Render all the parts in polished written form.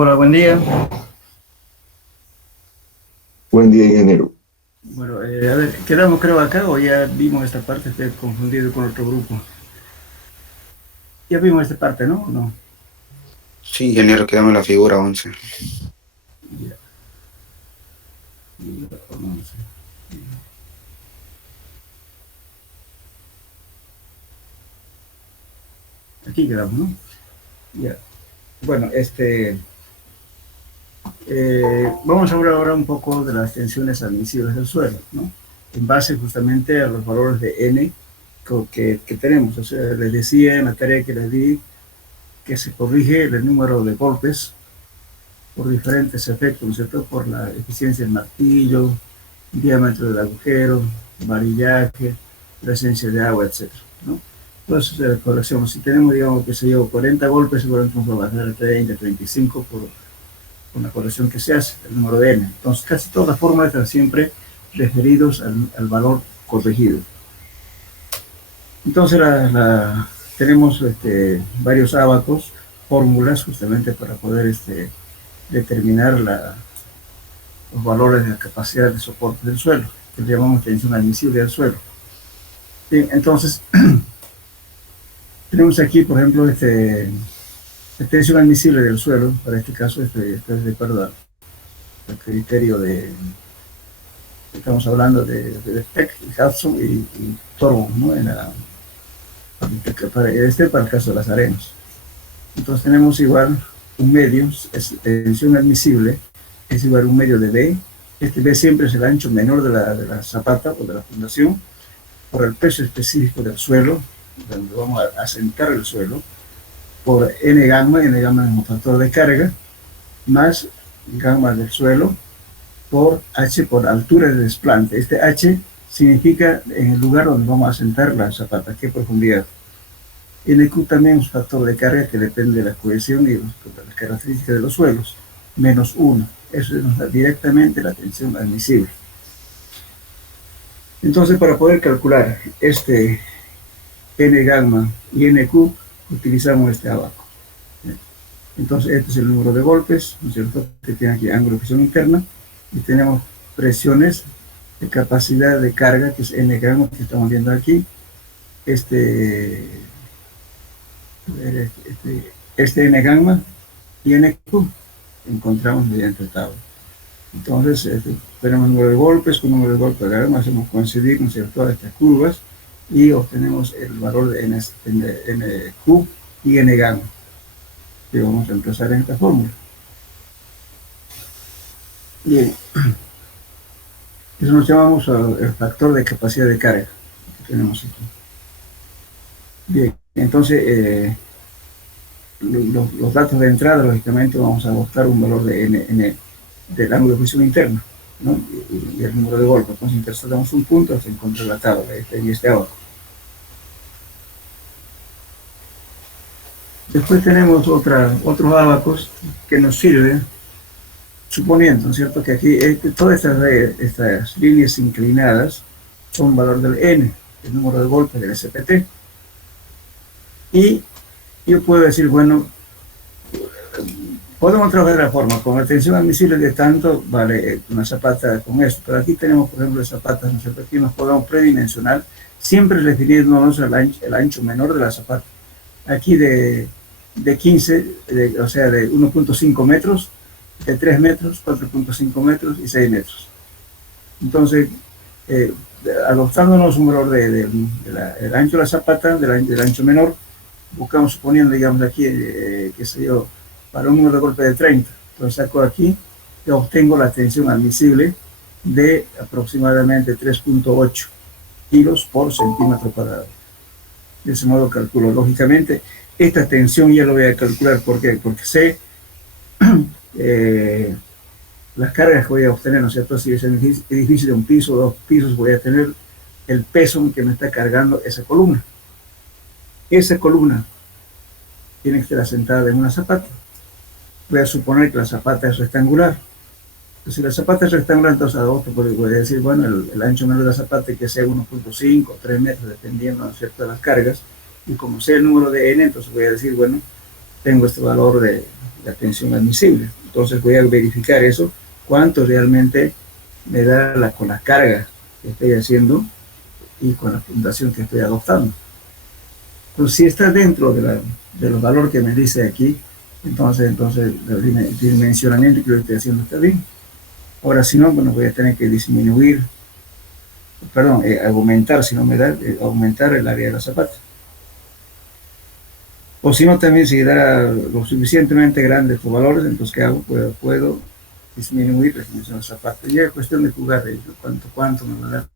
Hola, buen día. Buen día, ingeniero. Bueno, a ver, quedamos creo acá o ya vimos esta parte, estoy confundido con otro grupo. Ya vimos esta parte, ¿no? No. Sí, ingeniero, quedamos en la figura 11. Ya, no sé. Aquí quedamos, ¿no? Ya. Bueno, vamos a hablar ahora un poco de las tensiones admisibles del suelo, ¿no? En base justamente a los valores de N que tenemos. O sea, les decía en la tarea que les di que se corrige el número de golpes por diferentes efectos, ¿no es cierto? Por la eficiencia del martillo, diámetro del agujero, varillaje, presencia de agua, etcétera, ¿no? Entonces, corrección, si tenemos, digamos, que se lleva 40 golpes, seguramente vamos a bajar a 30, 35 por la corrección que se hace, el número de n. Entonces, casi todas las fórmulas están siempre referidos al valor corregido. Entonces, tenemos varios ábacos, fórmulas justamente para poder determinar los valores de la capacidad de soporte del suelo, que le llamamos tensión admisible del suelo. Bien, entonces, tenemos aquí, por ejemplo, la tensión admisible del suelo, para este caso, es de acuerdo al criterio estamos hablando de Peck, Hudson y Thorburn, ¿no? Para el caso de las arenas. Entonces tenemos igual un medio, tensión admisible, es igual a un medio de B. Este B siempre es el ancho menor de la zapata o de la fundación, por el peso específico del suelo, donde vamos a asentar el suelo, por N gamma es un factor de carga, más gamma del suelo, por H por altura de desplante. Este H significa en el lugar donde vamos a asentar la zapata, qué profundidad. NQ también es un factor de carga que depende de la cohesión y de las características de los suelos, menos 1. Eso nos da directamente la tensión admisible. Entonces, para poder calcular este N gamma y NQ, utilizamos este abaco. Entonces, este es el número de golpes, ¿no es cierto?, que tiene aquí ángulo de presión interna, y tenemos presiones de capacidad de carga, que es N gamma, que estamos viendo aquí. Este N gamma y NQ encontramos mediante el tabla. Entonces, tenemos número de golpes, con número de golpes de gamma hacemos coincidir, ¿no es cierto?, todas estas curvas y obtenemos el valor de NQ y N gamma, que vamos a reemplazar en esta fórmula. Bien, eso nos llamamos el factor de capacidad de carga que tenemos aquí. Bien, entonces los datos de entrada, lógicamente, vamos a buscar un valor de N del ángulo de fusión interno, ¿no? Y el número de golpes. Entonces interpretamos un punto hasta encontrar la tabla y este abajo. Después tenemos otros abacos que nos sirven, suponiendo, ¿no es cierto?, que aquí todas estas líneas inclinadas son valor del N, el número de golpes del SPT. Y yo puedo decir, bueno, podemos trabajar de la forma, con la tensión admisible de tanto, vale una zapata con esto, pero aquí tenemos, por ejemplo, zapatas, ¿no es cierto?, aquí nos podemos predimensionar, siempre refiriéndonos el ancho menor de la zapata. Aquí de 15, o sea, de 1.5 metros, de 3 metros, 4.5 metros y 6 metros. Entonces, adoptándonos un valor del ancho de la zapata, del ancho menor, buscamos suponiendo, digamos, aquí, qué sé yo, para un número de golpe de 30. Entonces saco aquí y obtengo la tensión admisible de aproximadamente 3.8 kilos por centímetro cuadrado. De ese modo calculo. Lógicamente, esta tensión ya lo voy a calcular. ¿Por qué? Porque sé las cargas que voy a obtener, ¿no es cierto? Si es un edificio de un piso o dos pisos, voy a tener el peso que me está cargando esa columna. Esa columna tiene que estar asentada en una zapata. Voy a suponer que la zapata es rectangular. Entonces, si la zapata es rectangular, entonces adopto, porque voy a decir, bueno, el ancho menor de la zapata que sea 1.5 o 3 metros, dependiendo, ¿no es cierto?, de las cargas. Y como sea el número de N, entonces voy a decir, bueno, tengo este valor la tensión admisible. Entonces voy a verificar eso, cuánto realmente me da con la carga que estoy haciendo y con la fundación que estoy adoptando. Entonces, si está dentro de los valores que me dice aquí, entonces el dimensionamiento que yo estoy haciendo está bien. Ahora, si no, bueno, voy a tener que disminuir, perdón, aumentar, si no me da, aumentar el área de la zapata. O si no, también si da lo suficientemente grande estos valores, entonces, ¿qué hago? Puedo disminuir la dimensión de la zapata. Y es cuestión de jugar de ello, cuánto me va a dar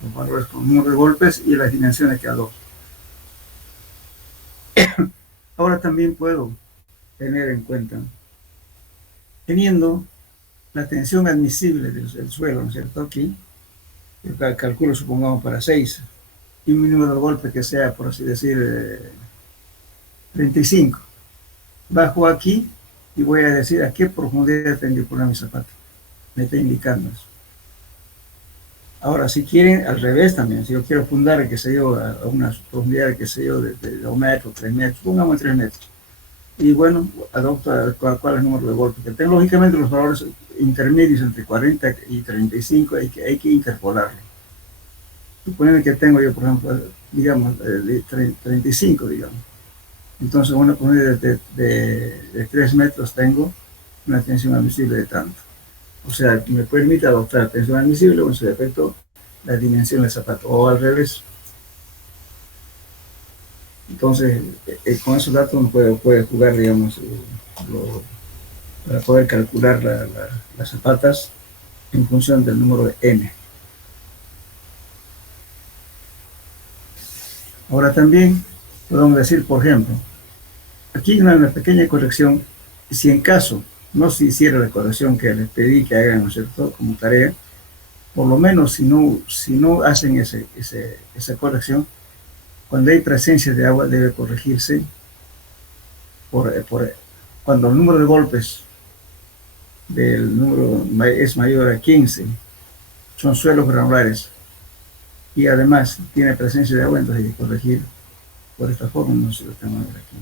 los valores con el número de golpes y las dimensiones que adopto. Ahora también puedo tener en cuenta, teniendo la tensión admisible del suelo, ¿no es cierto? Aquí, yo calculo, supongamos, para 6, y un número de golpes que sea, por así decir, 35. Bajo aquí y voy a decir a qué profundidad tengo que poner mi zapato. Me está indicando eso. Ahora, si quieren, al revés también, si yo quiero fundar, qué sé yo, a una profundidad, qué sé yo, de 2 metros, 3 metros, pongamos 3 metros. Y bueno, adopto cuál es el número de golpes que tengo. Lógicamente, los valores intermedios entre 40 y 35 hay que interpolarlo. Suponiendo que tengo yo, por ejemplo, digamos, 35, digamos. Entonces, una profundidad de 3 metros tengo una tensión admisible de tanto. O sea, me permite adoptar tensión admisible con su defecto la dimensión del zapato, o al revés. Entonces, con esos datos uno puede jugar, digamos, para poder calcular las zapatas en función del número de n. Ahora también podemos decir, por ejemplo, aquí hay una pequeña corrección. Si en caso no se hiciera la corrección que les pedí que hagan, ¿no es cierto?, como tarea, por lo menos si no hacen esa corrección, cuando hay presencia de agua debe corregirse cuando el número de golpes del número es mayor a 15, son suelos granulares, y además tiene presencia de agua, entonces hay que corregir por esta forma. No sé si lo tengo a ver aquí.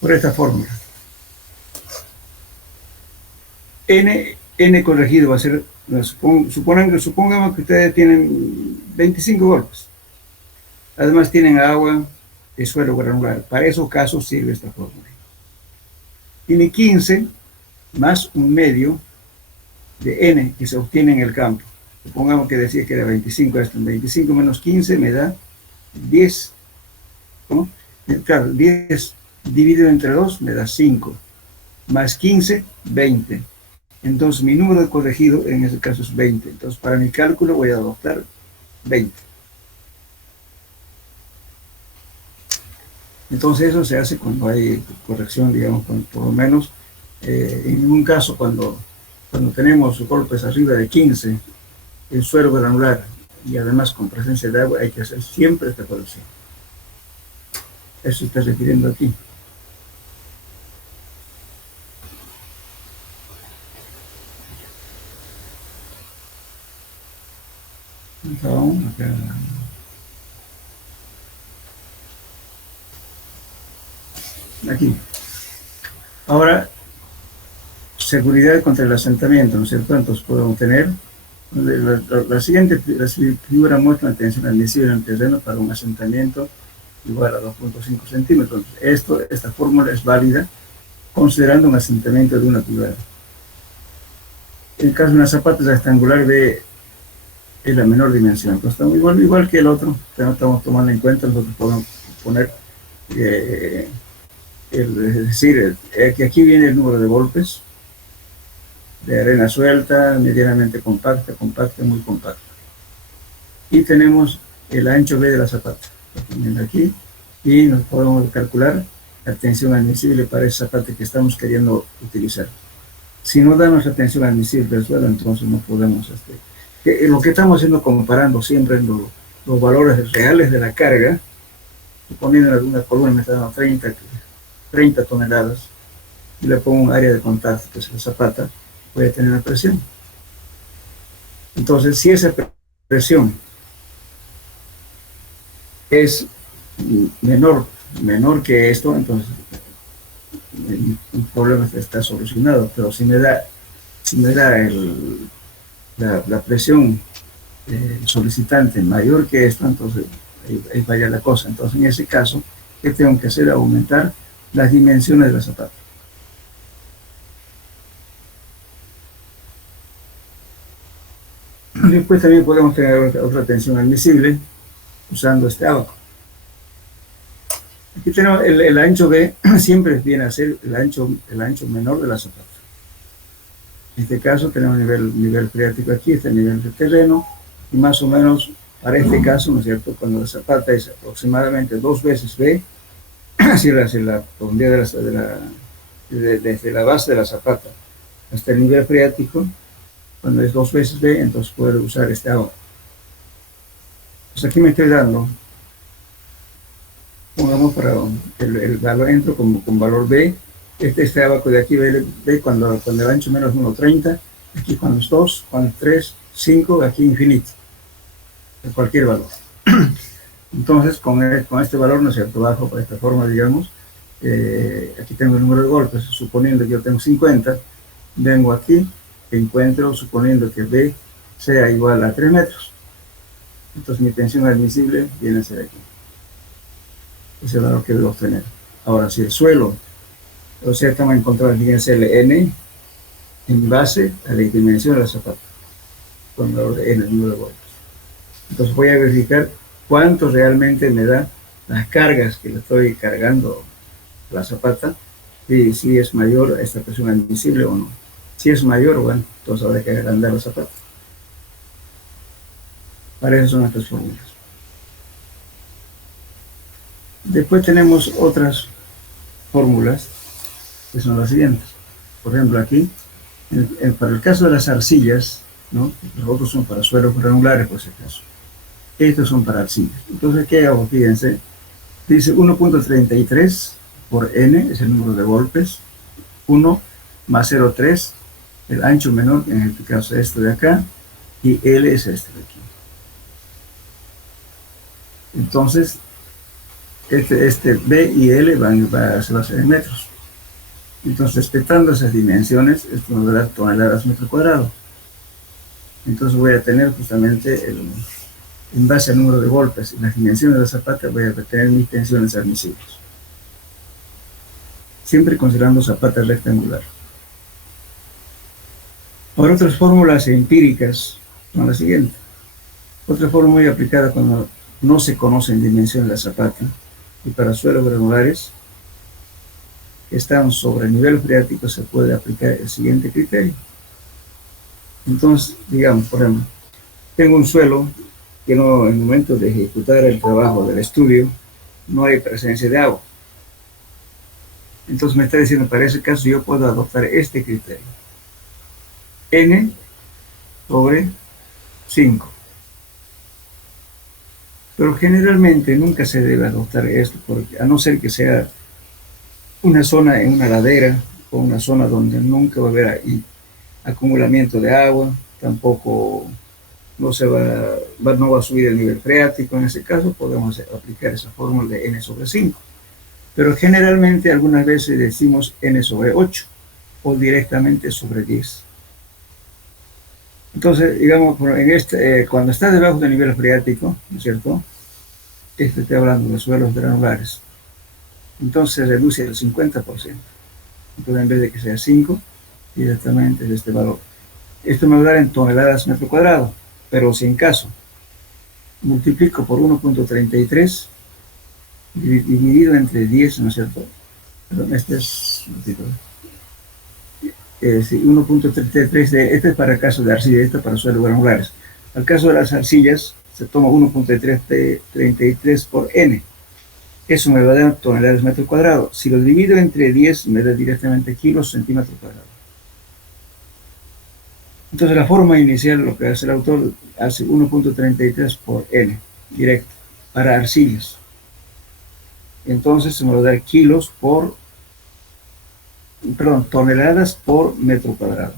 Por esta fórmula. N corregido va a ser, supongamos que ustedes tienen 25 golpes. Además tienen agua de suelo granular. Para esos casos sirve esta fórmula. Tiene 15 más un medio de N que se obtiene en el campo. Supongamos que decía que era 25, esto 25 menos 15 me da 10, ¿no? Claro, 10 dividido entre 2 me da 5, más 15, 20. Entonces mi número de corregido en ese caso es 20. Entonces para mi cálculo voy a adoptar 20. Entonces eso se hace cuando hay corrección, digamos, por lo menos en ningún caso cuando tenemos golpes arriba de 15 en suelo granular y además con presencia de agua, hay que hacer siempre esta corrección. Eso se está refiriendo aquí. Acá. Aquí. Ahora, seguridad contra el asentamiento, ¿no es cierto? Entonces podemos tener la siguiente figura muestra la tensión admisible en el terreno para un asentamiento igual a 2.5 centímetros. Esta fórmula es válida considerando un asentamiento de 1 pulgada. En el caso de una zapata rectangular B es la menor dimensión, entonces estamos igual que el otro, no estamos tomando en cuenta. Nosotros podemos poner, es decir, que aquí viene el número de golpes de arena suelta, medianamente compacta, muy compacta. Y tenemos el ancho B de la zapata, aquí, y nos podemos calcular la tensión admisible para esa zapata que estamos queriendo utilizar. Si no damos la tensión admisible del suelo, entonces no podemos. Lo que estamos haciendo, comparando siempre los valores reales de la carga, suponiendo una columna me está dando 30 toneladas, y le pongo un área de contacto, que es la zapata, puede tener una presión. Entonces, si esa presión es menor que esto, entonces el problema está solucionado. Pero si me da la presión solicitante mayor que esto, entonces ahí vaya la cosa. Entonces, en ese caso, ¿qué tengo que hacer? Aumentar las dimensiones de la zapata. Después también podemos tener otra tensión admisible usando este abaco. Aquí tenemos el ancho B, siempre viene a ser el ancho menor de la zapata. En este caso tenemos nivel freático aquí, este nivel de terreno, y más o menos para este caso, ¿no es cierto?, cuando la zapata es aproximadamente 2 veces B, así la profundidad desde la base de la zapata hasta el nivel freático, cuando es 2 veces B, entonces puedo usar este abaco. Pues aquí me estoy dando, pongamos para el valor, entro con valor B, este abaco de aquí, B cuando el ancho menos 1,30, aquí cuando es 2, cuando es 3, 5, aquí infinito, de cualquier valor. Entonces, con este valor, ¿no es cierto?, bajo por esta forma, digamos, aquí tengo el número de golpes, suponiendo que yo tengo 50, vengo aquí, encuentro, suponiendo que B sea igual a 3 metros. Entonces mi tensión admisible viene a ser aquí. Ese valor que debo obtener. Ahora, si el suelo, o sea, estamos encontrando, fíjense, el N en base a la dimensión de la zapata, con el valor de N, el número de golpes. Entonces voy a verificar cuánto realmente me da las cargas que le estoy cargando a la zapata, y si es mayor esta presión admisible o no. Si es mayor, bueno, entonces habrá que agrandar la zapata. Para eso son estas fórmulas. Después tenemos otras fórmulas que son las siguientes. Por ejemplo, aquí, para el caso de las arcillas, ¿no?, los otros son para suelos granulares, por si acaso. Estos son para arcillas. Entonces, ¿qué hago? Fíjense, dice 1.33 por N, es el número de golpes, 1 más 0,3, el ancho menor, en este caso este de acá, y L es este de aquí. Entonces, este B y L se va a hacer en metros. Entonces, respetando esas dimensiones, esto nos dará toneladas metro cuadrado. Entonces voy a tener justamente, en base al número de golpes y las dimensiones de la zapata, voy a tener mis tensiones admisibles. Siempre considerando zapata rectangular. Ahora, otras fórmulas empíricas son las siguientes. Otra fórmula muy aplicada cuando no se conocen dimensiones de la zapata, y para suelos granulares que están sobre el nivel freático se puede aplicar el siguiente criterio. Entonces, digamos, por ejemplo, tengo un suelo que no, en el momento de ejecutar el trabajo del estudio, no hay presencia de agua. Entonces me está diciendo, para ese caso yo puedo adoptar este criterio. N sobre 5. Pero generalmente nunca se debe adoptar esto, porque a no ser que sea una zona en una ladera o una zona donde nunca va a haber acumulamiento de agua, tampoco no va a subir el nivel freático. En ese caso podemos aplicar esa fórmula de N sobre 5. Pero generalmente algunas veces decimos N sobre 8 o directamente sobre 10. Entonces, digamos, cuando está debajo del nivel freático, ¿no es cierto?, estoy hablando de suelos granulares, entonces se reduce el 50%. Entonces, en vez de que sea 5, directamente de este valor. Esto me va a dar en toneladas metro cuadrado, pero si en caso multiplico por 1.33 dividido entre 10, ¿no es cierto? Perdón, este es 1.33, este es para el caso de arcilla, este es para suelos granulares. Al caso de las arcillas, se toma 1.33 por N. Eso me va a dar toneladas metro cuadrado. Si lo divido entre 10, me da directamente kilos centímetros cuadrados. Entonces, la forma inicial, lo que hace el autor, hace 1.33 por N, directo, para arcillas. Entonces, se me va a dar toneladas por metro cuadrado.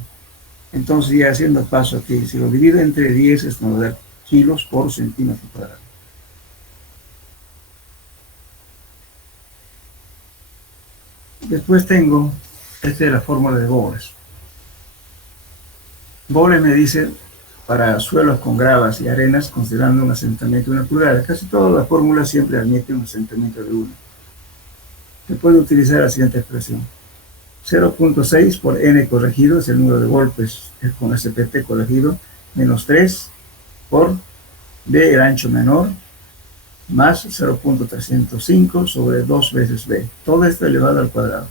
Entonces, ya haciendo paso aquí, si lo divido entre 10, esto me va a dar kilos por centímetro cuadrado. Después tengo, esta es la fórmula de Bowles. Bowles me dice, para suelos con gravas y arenas, considerando un asentamiento de 1 pulgada, casi todas las fórmulas siempre admiten un asentamiento de 1. Se puede utilizar la siguiente expresión. 0.6 por n corregido es el número de golpes con SPT corregido, menos 3 por b, el ancho menor, más 0.305 sobre 2 veces b. Todo esto elevado al cuadrado.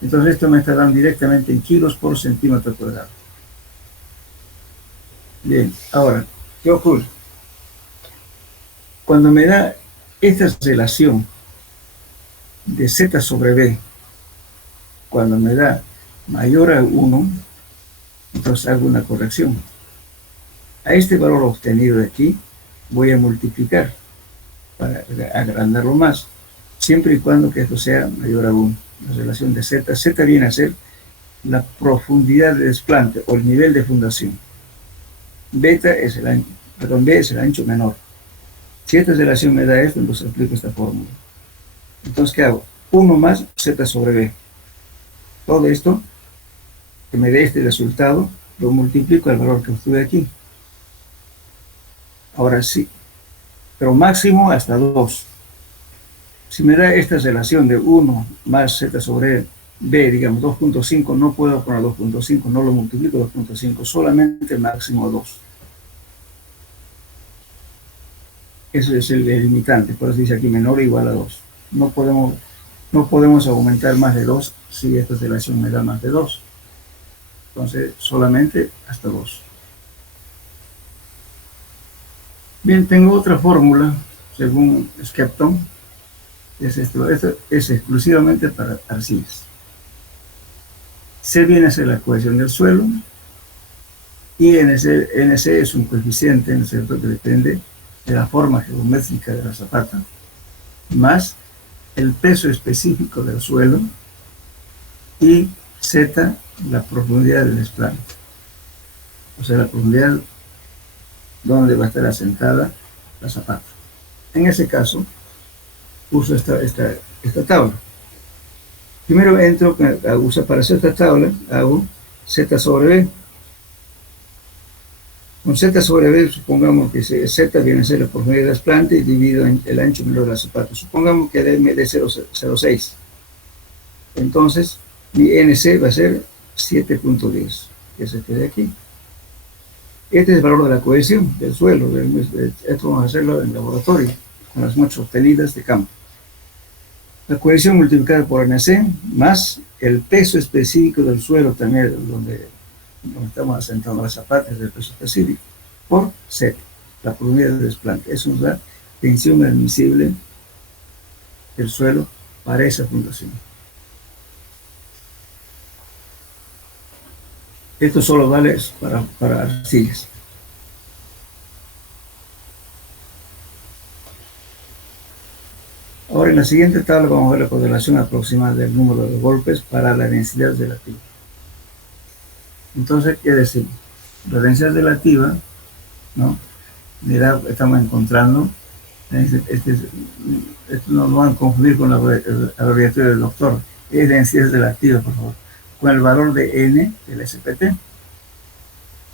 Entonces esto me está dando directamente en kilos por centímetro cuadrado. Bien, ahora, ¿qué ocurre? Cuando me da esta relación de z sobre b, cuando me da mayor a 1, entonces hago una corrección. A este valor obtenido de aquí voy a multiplicar para agrandarlo más, siempre y cuando que esto sea mayor a 1. La relación de z, z viene a ser la profundidad de desplante o el nivel de fundación. Beta es el ancho, perdón, B es el ancho menor. Si esta relación me da esto, entonces aplico esta fórmula. Entonces, ¿qué hago? 1 más z sobre b. Todo esto que me dé este resultado, lo multiplico al valor que obtuve aquí. Ahora sí, pero máximo hasta 2. Si me da esta relación de 1 más z sobre b, digamos 2.5, no puedo poner 2.5, no lo multiplico 2.5, solamente máximo 2. Ese es el limitante, por eso dice aquí menor o igual a 2. No podemos aumentar más de 2 si esta relación me da más de 2. Entonces, solamente hasta 2. Bien, tengo otra fórmula, según Skepton. Esto es exclusivamente para arcillas. C viene a ser la cohesión del suelo, y NC es un coeficiente, ¿no es cierto?, que depende de la forma geométrica de la zapata, más el peso específico del suelo, y Z, la profundidad del desplante. O sea, la profundidad donde va a estar asentada la zapata. En ese caso, uso esta tabla. Primero entro, para hacer esta tabla, hago Z sobre B. Con Z sobre B, supongamos que Z viene a ser la profundidad del desplante y divido en el ancho menor de la zapata. Supongamos que me dé 0.06. Entonces, mi NC va a ser 7.10, que se quede aquí. Este es el valor de la cohesión del suelo. Esto vamos a hacerlo en laboratorio, con las muestras obtenidas de campo. La cohesión multiplicada por NC, más el peso específico del suelo también, donde estamos asentando las zapatas del peso específico, por Z, la profundidad del desplante. Eso nos da tensión admisible del suelo para esa fundación. Esto solo vale para arcillas. Ahora, en la siguiente tabla vamos a ver la correlación aproximada del número de golpes para la densidad relativa. Entonces, ¿qué decimos? La densidad relativa, ¿no? Mira, estamos encontrando, esto no lo van a confundir con la abreviatura del doctor, es densidad relativa, por favor, con el valor de n del SPT.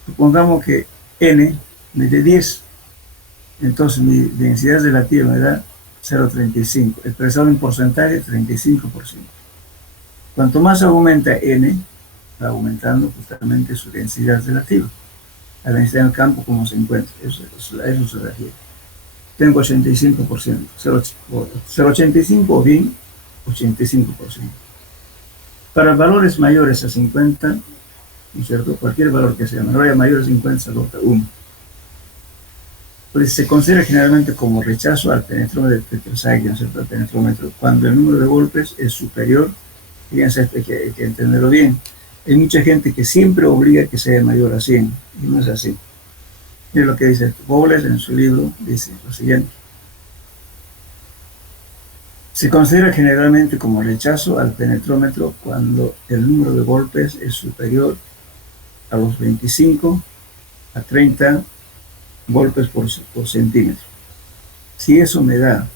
Supongamos que n me dé 10, entonces mi densidad relativa me da 0.35, expresado en porcentaje 35%. Cuanto más aumenta n, va aumentando justamente su densidad relativa. La densidad del campo como se encuentra, eso se refiere. Tengo 85%, 0.85 o bien 85%. Para valores mayores a 50, ¿no es cierto? Cualquier valor que sea menor o mayor a 50 se adopta 1. Pues se considera generalmente como rechazo al penetrómetro de Petersheim, ¿no es cierto? Al penetrómetro, cuando el número de golpes es superior. Fíjense, hay que entenderlo bien. Hay mucha gente que siempre obliga a que sea mayor a 100, y no es así. Miren lo que dice Bowles en su libro, dice lo siguiente. Se considera generalmente como rechazo al penetrómetro cuando el número de golpes es superior a los 25 a 30 golpes por centímetro. Si eso me da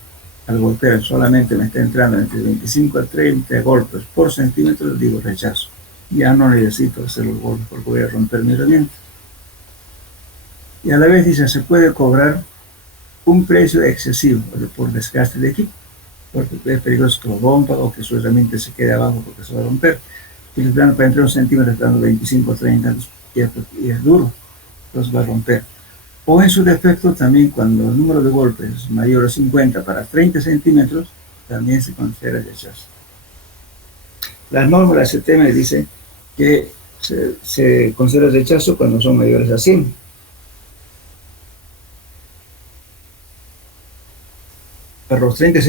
al golpear solamente me está entrando entre 25 a 30 golpes por centímetro, digo rechazo. Ya no necesito hacer los golpes porque voy a romper mi herramienta. Y a la vez dice, se puede cobrar un precio excesivo por desgaste de equipo, porque es peligroso que lo rompa o que su herramienta se quede abajo porque se va a romper. Y el plano para entrar un centímetro está dando 25 o 30 y es duro, entonces va a romper. O en su defecto también cuando el número de golpes es mayor a 50 para 30 centímetros, también se considera rechazo. Las normas de la CTM dicen que se considera rechazo cuando son mayores a 100. Para los 30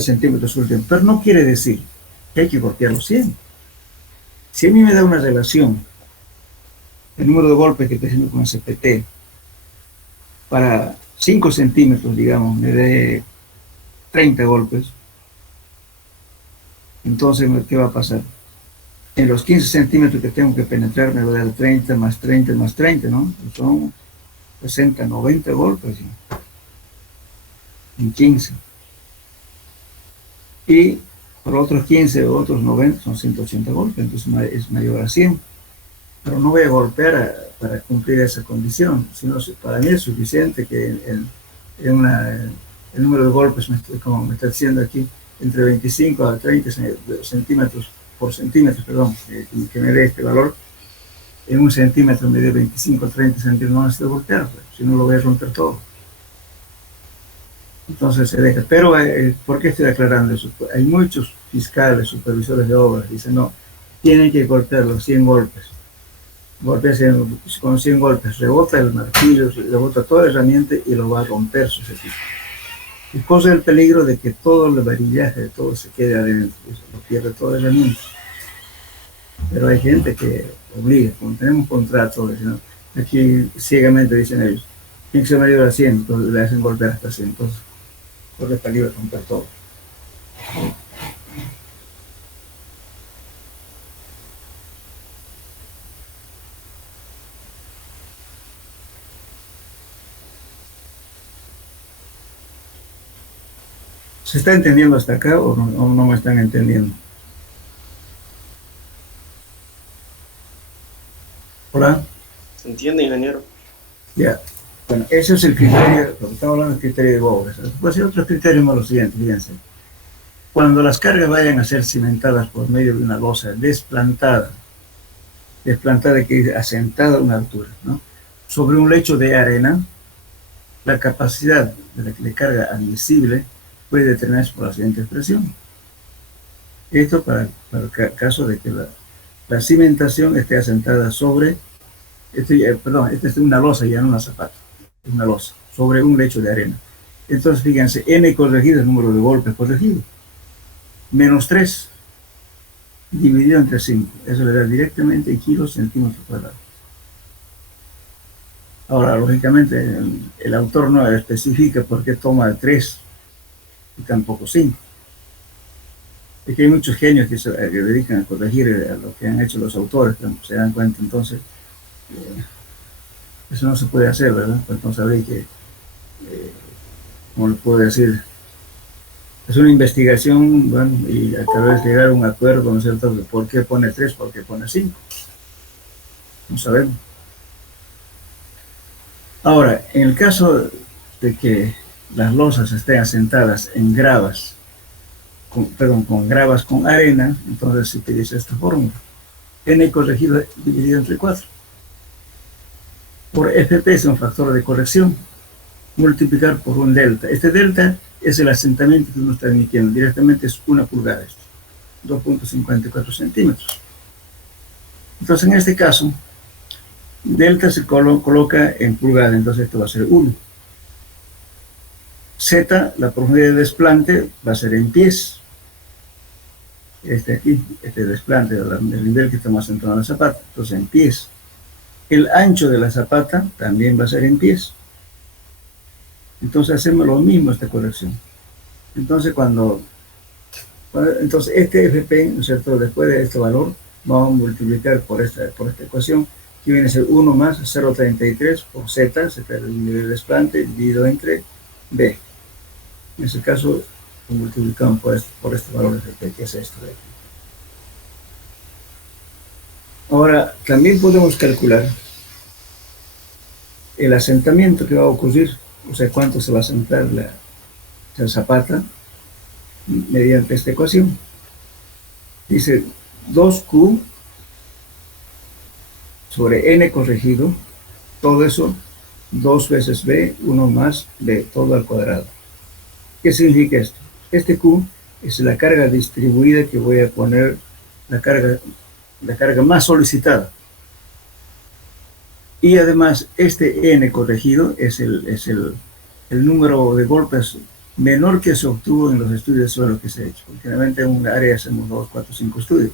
centímetros últimos, pero no quiere decir que hay que golpear los 100. Si a mí me da una relación, el número de golpes que estoy haciendo con CPT, para 5 centímetros, digamos, me dé 30 golpes, entonces, ¿qué va a pasar? En los 15 centímetros que tengo que penetrar, me va a dar 30 más 30 más 30, ¿no? Son 60, 90 golpes, ¿sí? En 15. Y por otros 15 o otros 90 son 180 golpes, entonces es mayor a 100. Pero no voy a golpear para cumplir esa condición, sino para mí es suficiente que el número de golpes, como me está diciendo aquí, entre 25 a 30 centímetros por centímetro, perdón, que me dé este valor. En un centímetro me dé 25 a 30 centímetros, no necesito golpear, pues, si no lo voy a romper todo. Entonces se deja. Pero, ¿por qué estoy aclarando eso? Hay muchos fiscales, supervisores de obras, dicen, no, tienen que golpear los 100 golpes. Con 100 golpes, rebota el martillo, rebota toda la herramienta y lo va a romper su equipo. Y cosa el peligro de que todo el varillaje de todo se quede adentro, lo pierde toda la herramienta. Pero hay gente que obliga, como tenemos un contrato, ¿no? Aquí ciegamente dicen ellos, tiene que ser mayor a 100, entonces le hacen golpear hasta 100, entonces corre el peligro de romper todo. ¿Se está entendiendo hasta acá o no me están entendiendo? ¿Hola? ¿Se entiende, ingeniero? Ya. Bueno, ese es el criterio, lo que estamos hablando del criterio de Bowers. Puede ser otro criterio más lo siguiente, fíjense. Cuando las cargas vayan a ser cimentadas por medio de una losa desplantada que es asentada a una altura, ¿no? Sobre un lecho de arena, la capacidad de la carga admisible puede determinarse por la siguiente expresión. Esto para el caso de que la cimentación esté asentada sobre, esta es una losa, ya no una zapata, es una losa, sobre un lecho de arena. Entonces, fíjense, n corregido es el número de golpes corregidos, menos 3, dividido entre 5, eso le da directamente en kilos centímetros cuadrados. Ahora, lógicamente, el autor no especifica por qué toma 3 y tampoco 5. Es que hay muchos genios que se dedican a corregir lo que han hecho los autores, se dan cuenta, entonces, eso no se puede hacer, ¿verdad? Pues entonces habría que, ¿cómo le puedo decir? Es una investigación, bueno, y acabas de llegar a un acuerdo, ¿no es cierto?, de por qué pone 3, por qué pone 5. No sabemos. Ahora, en el caso de que las losas estén asentadas en gravas, con gravas con arena, entonces se utiliza esta fórmula. N corregido dividido entre 4. Por FP es un factor de corrección. Multiplicar por un delta. Este delta es el asentamiento que uno está emitiendo. Directamente es 1 pulgada, 2.54 centímetros. Entonces, en este caso, delta se coloca en pulgada, entonces esto va a ser 1. Z, la profundidad de desplante, va a ser en pies. Este desplante del nivel que estamos asentando en la zapata, entonces en pies. El ancho de la zapata también va a ser en pies. Entonces hacemos lo mismo esta corrección. Entonces entonces este FP, ¿no es cierto?, después de este valor, vamos a multiplicar por esta ecuación, que viene a ser 1 más 0.33 por Z, Z es el nivel de desplante, dividido entre B. En ese caso, lo multiplicamos por este valor de P, que es esto de aquí. Ahora, también podemos calcular el asentamiento que va a ocurrir, o sea, cuánto se va a asentar la zapata mediante esta ecuación. Dice 2Q sobre N corregido, todo eso 2 veces B, 1 más B, todo al cuadrado. ¿Qué significa esto? Este Q es la carga distribuida que voy a poner, la carga más solicitada. Y además, este N corregido es el número de golpes menor que se obtuvo en los estudios de suelo que se ha hecho. Generalmente en un área hacemos 2, 4, 5 estudios.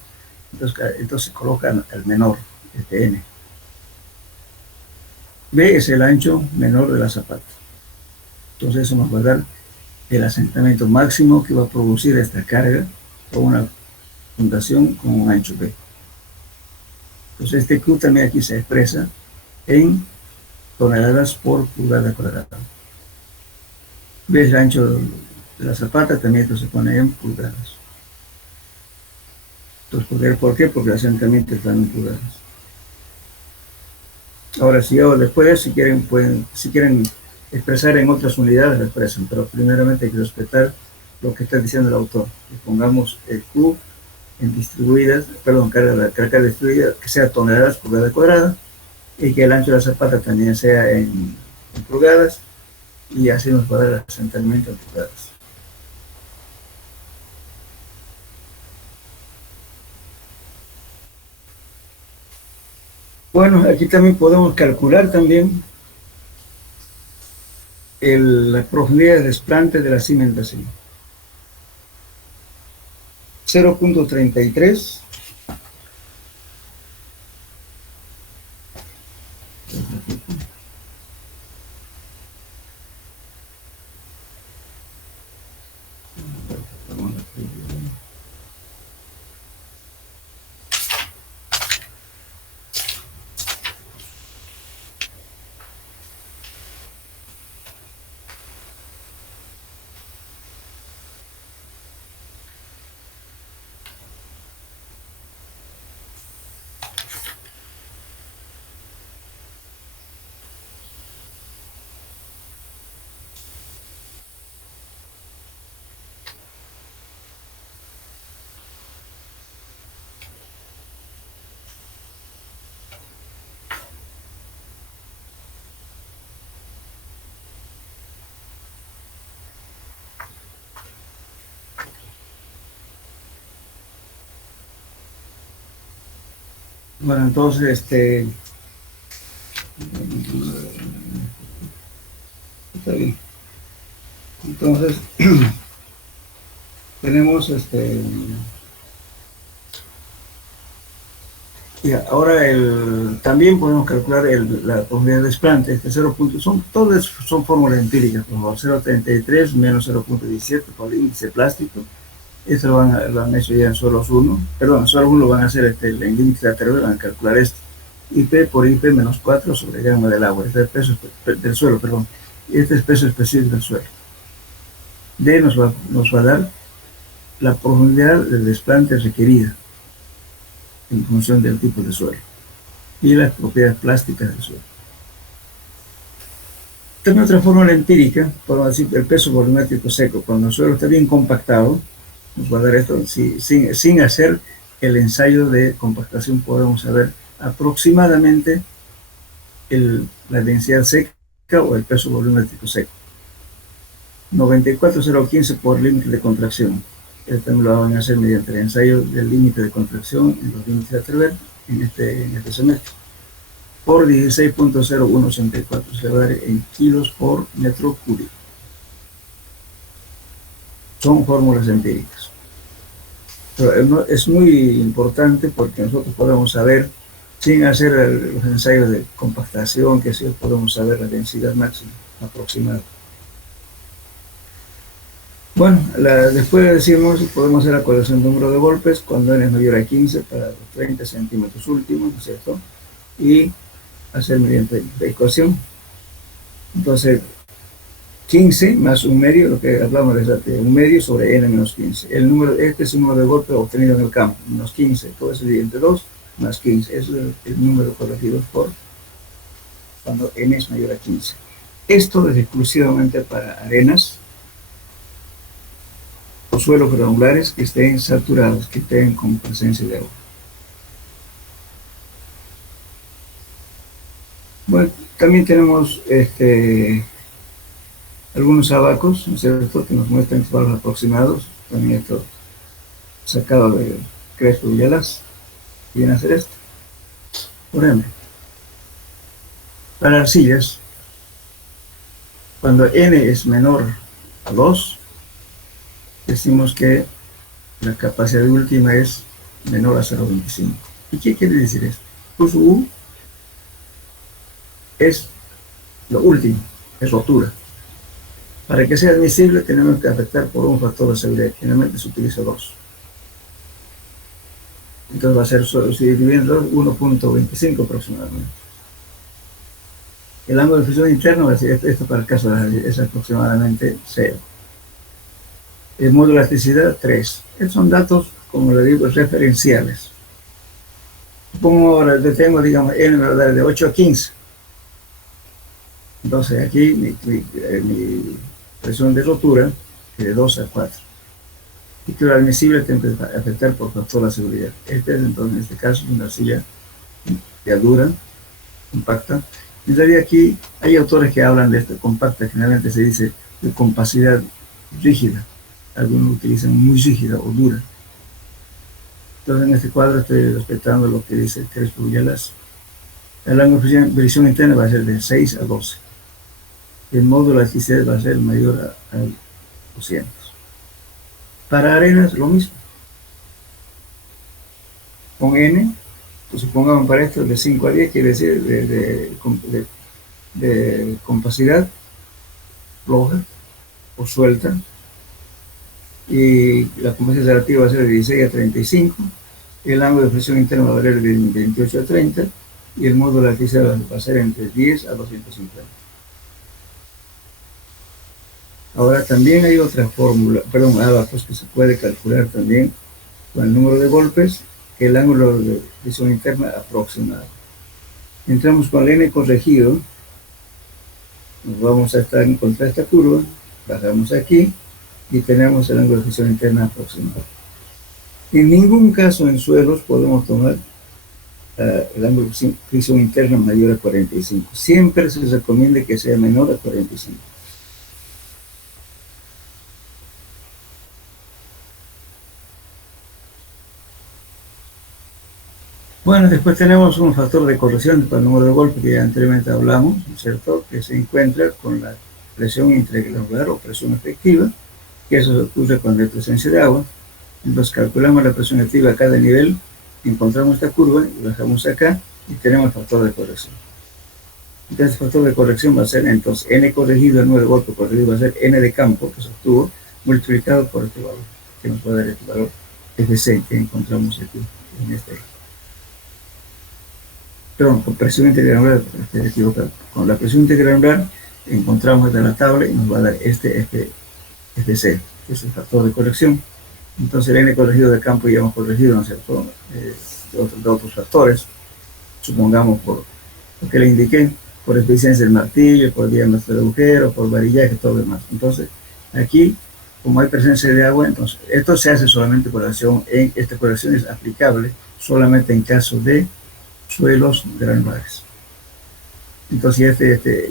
Entonces colocan el menor, este N. B es el ancho menor de la zapata. Entonces eso nos va a dar el asentamiento máximo que va a producir esta carga o una fundación con un ancho B. Entonces este Q también aquí se expresa en toneladas por pulgada cuadrada. ¿Ves el ancho de la zapata? También esto se pone en pulgadas. Entonces, ¿por qué? Porque el asentamiento está en pulgadas. Ahora, si quieren expresar en otras unidades, lo expresan, pero primeramente hay que respetar lo que está diciendo el autor. Que pongamos el Q en distribuidas, carga distribuida, que sea toneladas por pulgada cuadrada, y que el ancho de la zapata también sea en pulgadas, y así nos va a dar el asentamiento en pulgadas. Bueno, aquí también podemos calcular también la profundidad de desplante de la cimentación. 0.33 Bueno, entonces, está bien. Entonces, tenemos y ahora también podemos calcular la profundidad de desplante, 0. Todas son fórmulas empíricas, por favor, 0.33 menos 0.17 por el índice plástico. Esto lo han hecho ya en suelos 1, perdón, en suelos 1 lo van a hacer en límite lateral, van a calcular esto. IP por IP menos 4 sobre gamma del agua, este es el peso del suelo, perdón, este es el peso específico del suelo. D nos va a dar la profundidad del desplante requerida en función del tipo de suelo y las propiedades plásticas del suelo. También otra fórmula empírica, podemos decir el peso volumétrico seco, cuando el suelo está bien compactado, nos va a dar esto, sin hacer el ensayo de compactación podemos saber aproximadamente la densidad seca o el peso volumétrico seco. 94,015 por límite de contracción. Esto también lo van a hacer mediante el ensayo del límite de contracción en los límites de Atrever en este semestre. Por 16.0184 se va a dar en kilos por metro cúbico. Son fórmulas empíricas. Pero es muy importante porque nosotros podemos saber, sin hacer los ensayos de compactación, que sí podemos saber la densidad máxima aproximada. Bueno, después decimos, podemos hacer la corrección de número de golpes cuando n es mayor a 15 para los 30 centímetros últimos, ¿no es cierto? Y hacer mediante la ecuación. Entonces, 15 más un medio, lo que hablamos de un medio sobre n menos 15. Este es el número de golpe obtenido en el campo, menos 15, todo eso divide entre 2 más 15. Eso es el número corregido por cuando n es mayor a 15. Esto es exclusivamente para arenas o suelos granulares que estén saturados, que estén con presencia de agua. Bueno, también tenemos algunos abacos, ¿no es cierto?, que nos muestran intervalos aproximados. También esto sacado de Crespo y Villalas, viene a hacer esto. Por ejemplo, para arcillas, cuando n es menor a 2, decimos que la capacidad última es menor a 0,25. ¿Y qué quiere decir esto? Pues U es lo último, es rotura. Para que sea admisible tenemos que afectar por un factor de seguridad. Generalmente se utiliza 2. Entonces va a ser, si dividiendo 1.25 aproximadamente. El ángulo de fusión interno, va a decir, esto para el caso de la es aproximadamente 0. El módulo de elasticidad, 3. Estos son datos, como le digo, referenciales. Pongo ahora, tengo, digamos, n verdad de 8 a 15. Entonces aquí mi presión de rotura es de 2 a 4. Y que lo admisible tiene que afectar por factor de seguridad. Este es entonces, en este caso, una arcilla ya dura, compacta. En realidad aquí hay autores que hablan de esto, compacta, generalmente se dice de compacidad rígida. Algunos utilizan muy rígida o dura. Entonces en este cuadro estoy respetando lo que dice Crespo Villalas. El ángulo de fricción interna va a ser de 6 a 12. El módulo de elasticidad va a ser mayor a 200. Para arenas, lo mismo. Con n, pues supongamos para esto de 5 a 10, quiere decir de compacidad floja o suelta. Y la compacidad relativa va a ser de 16 a 35. El ángulo de fricción interna va a valer de 28 a 30. Y el módulo de elasticidad va a ser entre 10 a 250. Ahora también hay otra fórmula, abacos que se puede calcular también con el número de golpes, que el ángulo de fricción interna aproximado. Entramos con el n corregido, nos vamos a encontrar esta curva, bajamos aquí y tenemos el ángulo de fricción interna aproximado. En ningún caso en suelos podemos tomar el ángulo de fricción interna mayor a 45. Siempre se recomienda que sea menor a 45. Bueno, después tenemos un factor de corrección para el número de golpes que ya anteriormente hablamos, ¿no es cierto?, que se encuentra con la presión intragranular o presión efectiva, que eso ocurre cuando hay presencia de agua. Entonces calculamos la presión efectiva a cada nivel, encontramos esta curva y bajamos acá y tenemos el factor de corrección. Entonces el factor de corrección va a ser entonces n corregido, el número de golpe corregido va a ser n de campo, que se obtuvo, multiplicado por este valor, que nos va a dar este valor Fc que encontramos aquí en este. Perdón, con presión intergranular, estoy equivocado. Con la presión intergranular encontramos en la tabla y nos va a dar este C, que es el factor de corrección. Entonces el n corregido de campo ya hemos corregido, ¿no es cierto?, de otros factores, supongamos por lo que le indiqué, por eficiencia del martillo, por diámetro del agujero, por varillaje, todo lo demás. Entonces aquí, como hay presencia de agua, entonces esto se hace solamente corrección, esta corrección es aplicable solamente en caso de suelos granulares. Entonces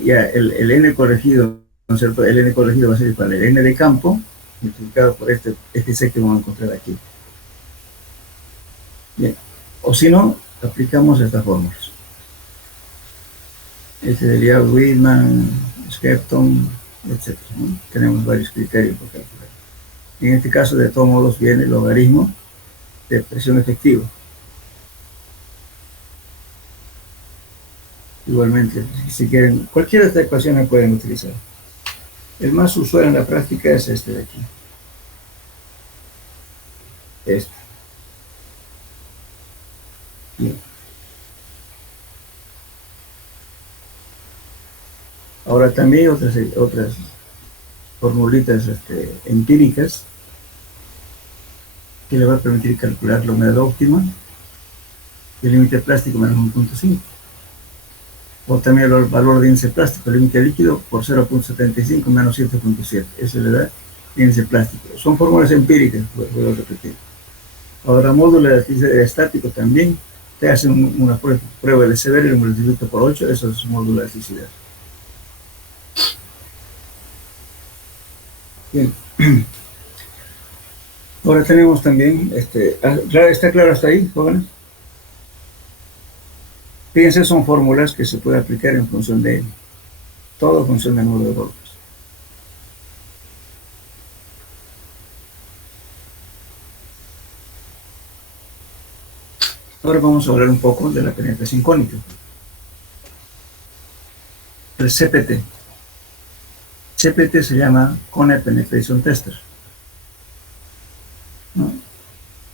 ya el n corregido, ¿no es cierto?, el n corregido va a ser igual al n de campo multiplicado por este C que vamos a encontrar aquí. Bien, o si no, aplicamos estas fórmulas. Sería Whitman, Skepton, etc., ¿no? Tenemos varios criterios por calcular. En este caso, de todos modos, viene el logaritmo de presión efectiva. Igualmente, si quieren, cualquiera de estas ecuaciones pueden utilizar. El más usual en la práctica es este de aquí. Este. Bien. Ahora también otras formulitas empíricas que le va a permitir calcular la humedad óptima y el límite plástico menos 1.5. O también el valor de índice plástico, el límite líquido por 0.75 menos 7.7. Eso le da índice plástico. Son fórmulas empíricas, vuelvo a repetir. Ahora, módulo estático también. Te hacen una prueba de Severi y lo multiplica por 8, eso es un módulo de elasticidad. Bien. Ahora tenemos también, ¿está claro hasta ahí, jóvenes? Fíjense, son fórmulas que se puede aplicar en función de todo, en función del número de golpes. Ahora vamos a hablar un poco de la penetración cónica. El CPT. CPT se llama Cone Penetration Tester, ¿no?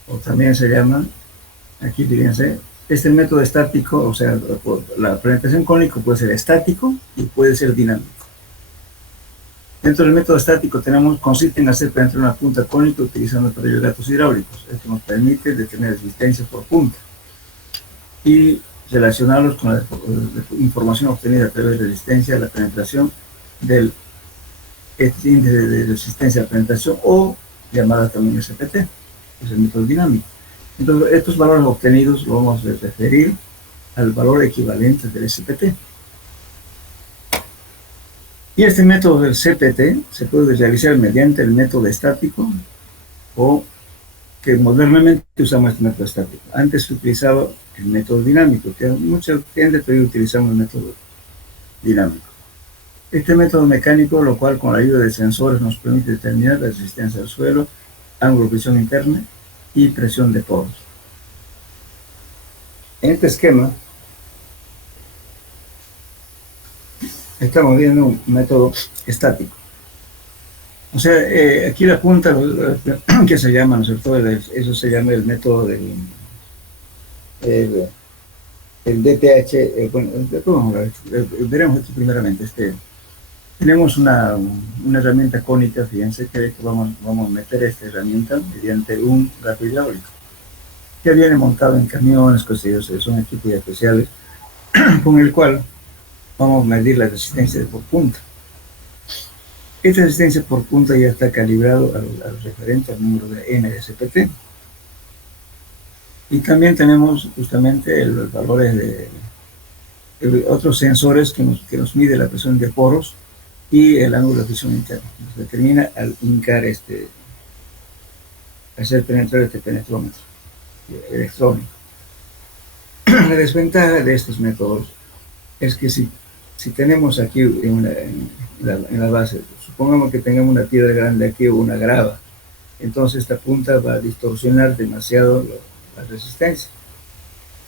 O también se llama, aquí fíjense, este método estático, o sea, la penetración cónica puede ser estático y puede ser dinámico. Dentro del método estático consiste en hacer penetrar una punta cónica utilizando gatos hidráulicos. Esto nos permite detener resistencia por punta y relacionarlos con la información obtenida a través de resistencia a la penetración del índice de resistencia a la penetración, o llamada también SPT, es el método dinámico. Entonces, estos valores obtenidos lo vamos a referir al valor equivalente del SPT. Y este método del CPT se puede realizar mediante el método estático, o que modernamente usamos este método estático. Antes se utilizaba el método dinámico, que mucha gente todavía utilizamos el método dinámico. Este método mecánico, lo cual con la ayuda de sensores nos permite determinar la resistencia al suelo, ángulo de presión interna y presión de poros. En este esquema estamos viendo un método estático. O sea, aquí la punta, que se llama, ¿no es cierto? Eso se llama el método del el DTH. Bueno, veremos aquí primeramente. Tenemos una herramienta cónica, fíjense que vamos a meter esta herramienta mediante un gato hidráulico que viene montado en camiones, son equipos especiales con el cual vamos a medir la resistencia por punta. Esta resistencia por punta ya está calibrado al referente al número de N de SPT. Y también tenemos justamente los valores de otros sensores que nos mide la presión de poros y el ángulo de presión interna. Nos determina al hincar hacer penetrar este penetrómetro electrónico. La desventaja de estos métodos es que si tenemos aquí en la base, supongamos que tengamos una piedra grande aquí o una grava, entonces esta punta va a distorsionar demasiado la resistencia.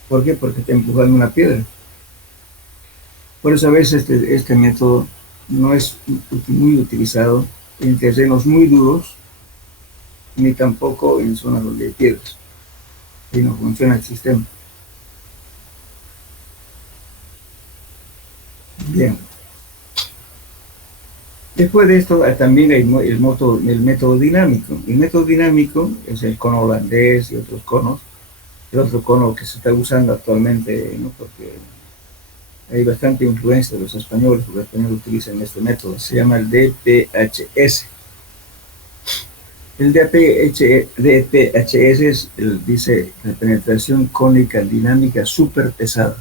¿Por qué? Porque está empujando una piedra. Por eso a veces este método no es muy utilizado en terrenos muy duros, ni tampoco en zonas donde hay piedras, y no funciona el sistema. Bien. Después de esto también hay el método dinámico. El método dinámico es el cono holandés y otros conos. El otro cono que se está usando actualmente, ¿no? Porque hay bastante influencia de los españoles, porque los españoles utilizan este método, se llama el DPHS. El DPHS dice la penetración cónica dinámica súper pesada.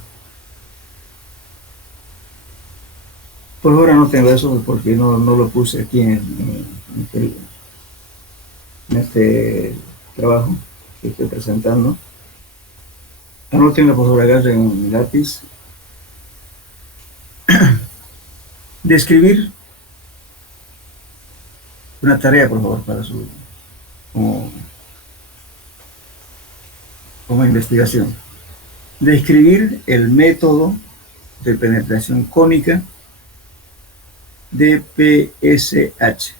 Por ahora no tengo eso porque no lo puse aquí en este trabajo que estoy presentando. Anoten, por favor, agarren un lápiz. Describir una tarea, por favor, para como investigación. Describir el método de penetración cónica DPSH.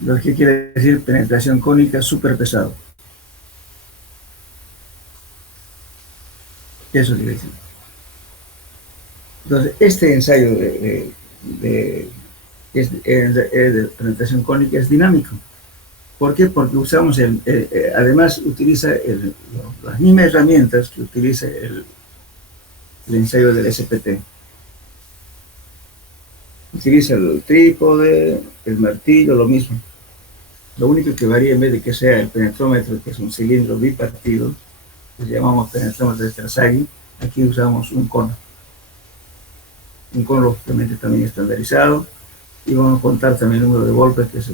Lo que quiere decir penetración cónica súper pesado. Eso quiere decir. Entonces, este ensayo de penetración cónica es dinámico. ¿Por qué? Porque usamos, además utiliza las mismas herramientas que utiliza el ensayo del SPT. Utiliza el trípode, el martillo, lo mismo. Lo único que varía, en vez de que sea el penetrómetro, que es un cilindro bipartido, que llamamos penetrómetro de Terzaghi, aquí usamos un cono. Un cono lógicamente también estandarizado, y vamos a contar también el número de golpes que se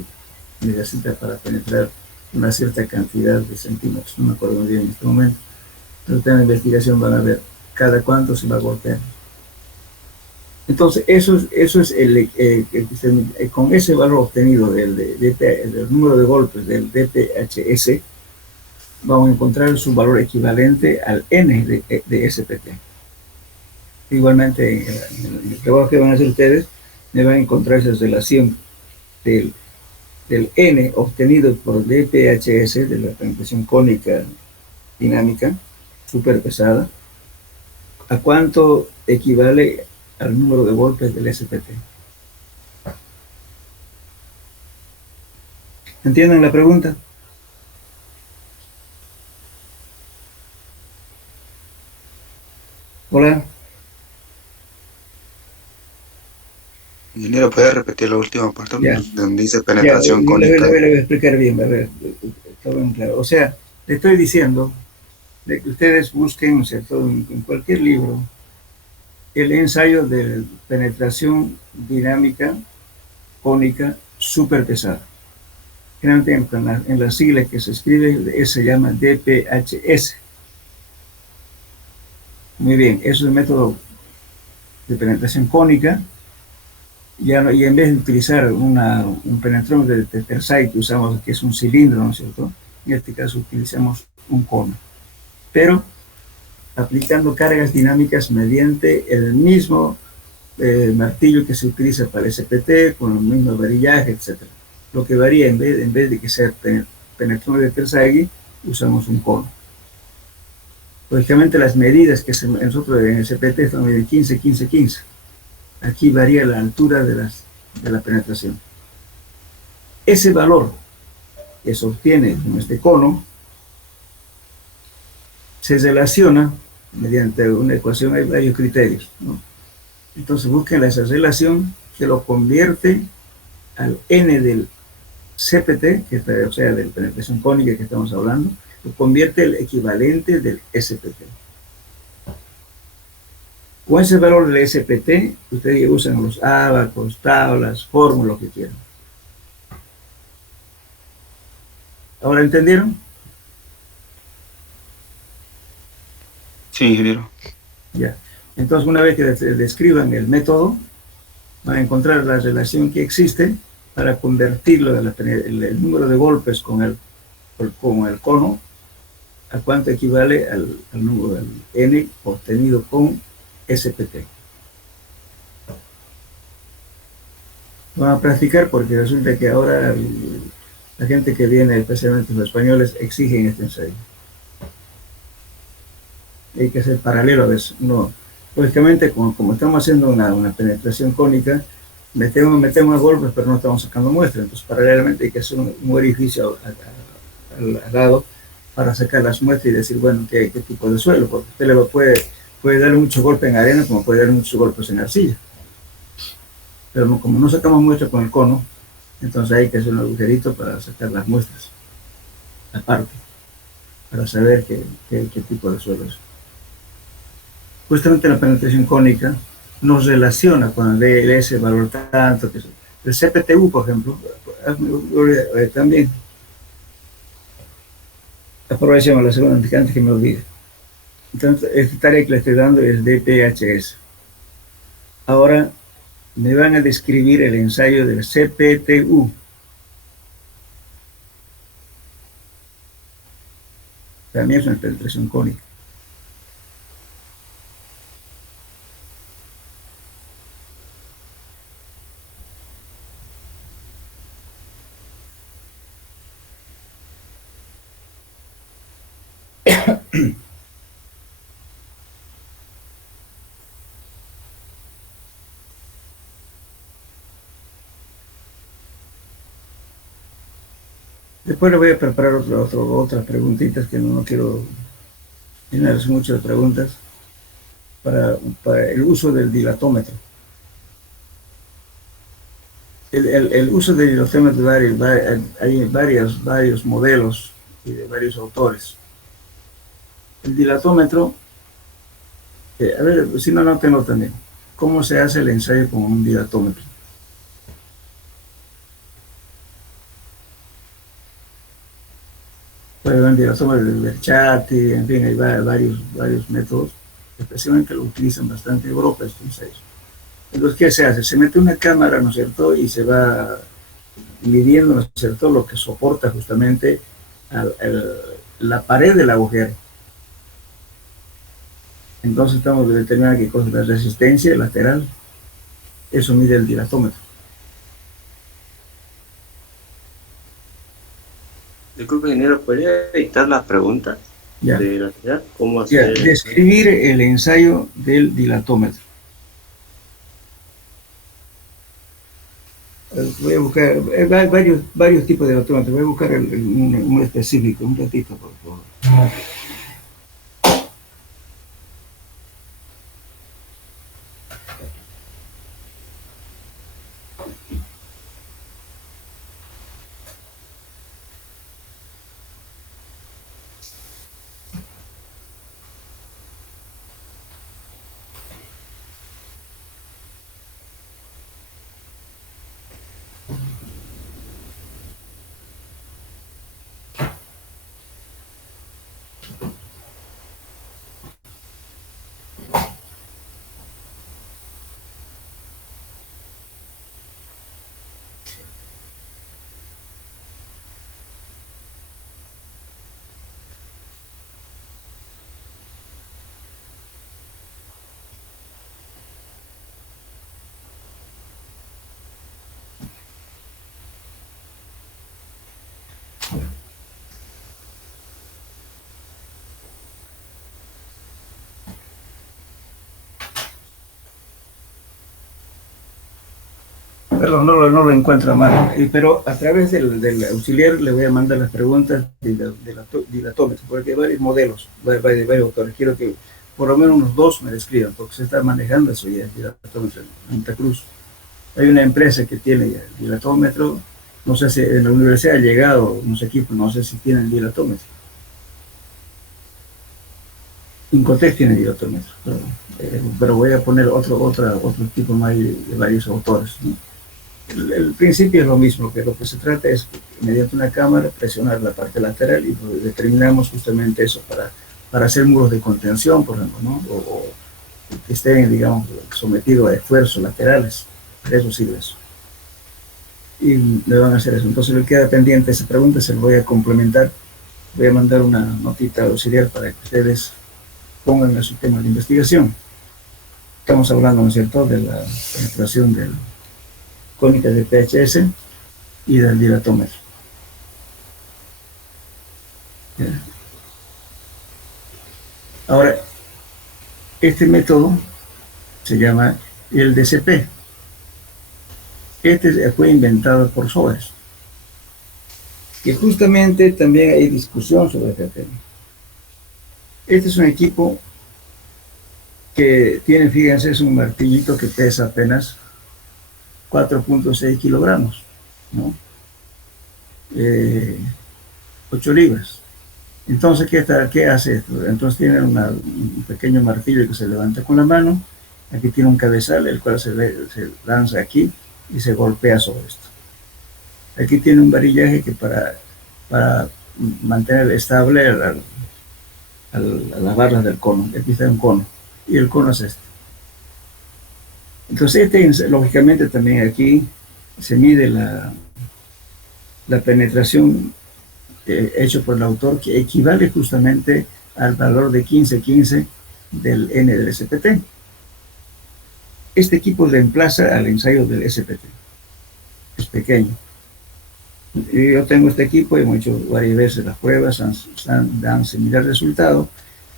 necesita para penetrar una cierta cantidad de centímetros. No me acuerdo muy bien en este momento. Pero en la investigación van a ver cada cuánto se va a golpear. Entonces, eso es con ese valor obtenido del número de golpes del DPHS, vamos a encontrar su valor equivalente al N de SPT. Igualmente, en el trabajo que van a hacer ustedes, me van a encontrar esa relación del N obtenido por DPHS, de la penetración cónica dinámica, súper pesada, a cuánto equivale al número de golpes del SPT. ¿Entienden la pregunta? Hola. Ingeniero, ¿puede repetir la última parte Ya, donde dice ya, penetración le cónica? voy a explicar bien, a ver, está bien claro. O sea, le estoy diciendo de que ustedes busquen, ¿cierto?, en cualquier libro, el ensayo de penetración dinámica cónica súper pesada. Generalmente en las siglas que se escribe, se llama DPHS. Muy bien, eso es el método de penetración cónica. Ya no, y en vez de utilizar un penetrómetro de Terzaghi que usamos, que es un cilindro, ¿no es cierto? En este caso utilizamos un cono. Pero aplicando cargas dinámicas mediante el mismo martillo que se utiliza para el SPT, con el mismo varillaje, etc. Lo que varía, en vez de que sea penetrómetro de Terzaghi, usamos un cono. Lógicamente las medidas que nosotros en el SPT son de 15, 15, 15. Aquí varía la altura de la penetración. Ese valor que se obtiene con este cono se relaciona mediante una ecuación, hay varios criterios, ¿no? Entonces busquen esa relación que lo convierte al N del CPT, o sea, de la penetración cónica que estamos hablando, lo convierte el equivalente del SPT. Con ese valor del SPT, ustedes usan los ábacos, tablas, fórmulas, lo que quieran. ¿Ahora entendieron? Sí, ingeniero. Ya. Entonces, una vez que describan el método, van a encontrar la relación que existe para convertirlo el número de golpes con el cono a cuánto equivale al número del N obtenido con SPT. Vamos a practicar porque resulta que ahora la gente que viene, especialmente los españoles, exigen este ensayo. Hay que hacer paralelo a veces. Lógicamente, como estamos haciendo una penetración cónica, metemos golpes, pero no estamos sacando muestras. Entonces, paralelamente hay que hacer un orificio al lado para sacar las muestras y decir, bueno, qué tipo de suelo, porque usted le puede dar mucho golpe en arena, como puede dar muchos golpes en arcilla. Pero como no sacamos muestras con el cono, entonces hay que hacer un agujerito para sacar las muestras aparte, para saber qué tipo de suelo es. Justamente la penetración cónica nos relaciona con el DLS, valor tanto, que el CPTU, por ejemplo, también. Aprovechemos la segunda antes que me olvide. Entonces, esta tarea que le estoy dando es DPHS. Ahora me van a describir el ensayo del CPTU. También es una penetración cónica. Después le voy a preparar otras preguntitas que no quiero llenarles mucho de preguntas para el uso del dilatómetro. El uso del dilatómetro hay varios modelos y de varios autores. El dilatómetro, a ver, si no, notenlo también. ¿Cómo se hace el ensayo con un dilatómetro? Puede ver el dilatómetro del Berchati, en fin, hay varios métodos, especialmente lo utilizan bastante en Europa estos ensayos. Entonces, ¿qué se hace? Se mete una cámara, ¿no es cierto? Y se va midiendo, ¿no es cierto?, lo que soporta justamente la pared del agujero. Entonces estamos determinando qué cosa, la resistencia lateral. Eso mide el dilatómetro. Disculpe, ingeniero, ¿podría editar las preguntas Ya. de la ciudad? ¿Cómo hacer? Ya. Describir el ensayo del dilatómetro. Voy a buscar, hay varios tipos de dilatómetros. Voy a buscar un específico, un ratito, por favor. Perdón, no lo encuentro a mano, pero a través del auxiliar le voy a mandar las preguntas del dilatómetro, porque hay varios modelos, varios autores. Quiero que por lo menos unos dos me describan, porque se está manejando eso ya, el dilatómetro en Santa Cruz. Hay una empresa que tiene ya el dilatómetro, no sé si en la universidad ha llegado unos equipos, no sé si tienen dilatómetro. Incotec tiene dilatómetro, pero voy a poner otro tipo más de varios autores, ¿no? El principio es lo mismo, que lo que se trata es, mediante una cámara, presionar la parte lateral y determinamos justamente eso para hacer muros de contención, por ejemplo, ¿no? O que estén, digamos, sometidos a esfuerzos laterales. De eso sirve eso. Y le van a hacer eso. Entonces, le queda pendiente esa pregunta, se lo voy a complementar. Voy a mandar una notita auxiliar para que ustedes pongan en su tema de investigación. Estamos hablando, ¿no es cierto?, de la penetración del cónica de PHS y del dilatómetro. Ahora, este método se llama el DCP. Este fue inventado por Sobres, que justamente también hay discusión sobre este tema. Este es un equipo que tiene, fíjense, es un martillito que pesa apenas 4.6 kilogramos, ¿no? 8 libras. Entonces, ¿qué hace esto? Entonces tiene un pequeño martillo que se levanta con la mano, aquí tiene un cabezal, el cual se lanza aquí y se golpea sobre esto. Aquí tiene un varillaje que para mantener estable a las barras del cono. Aquí está un cono, y el cono es este. Entonces, lógicamente, también aquí se mide la penetración hecho por el autor, que equivale justamente al valor de 1515 del N del SPT. Este equipo reemplaza al ensayo del SPT. Es pequeño. Yo tengo este equipo y hemos hecho varias veces las pruebas, dan similar resultado,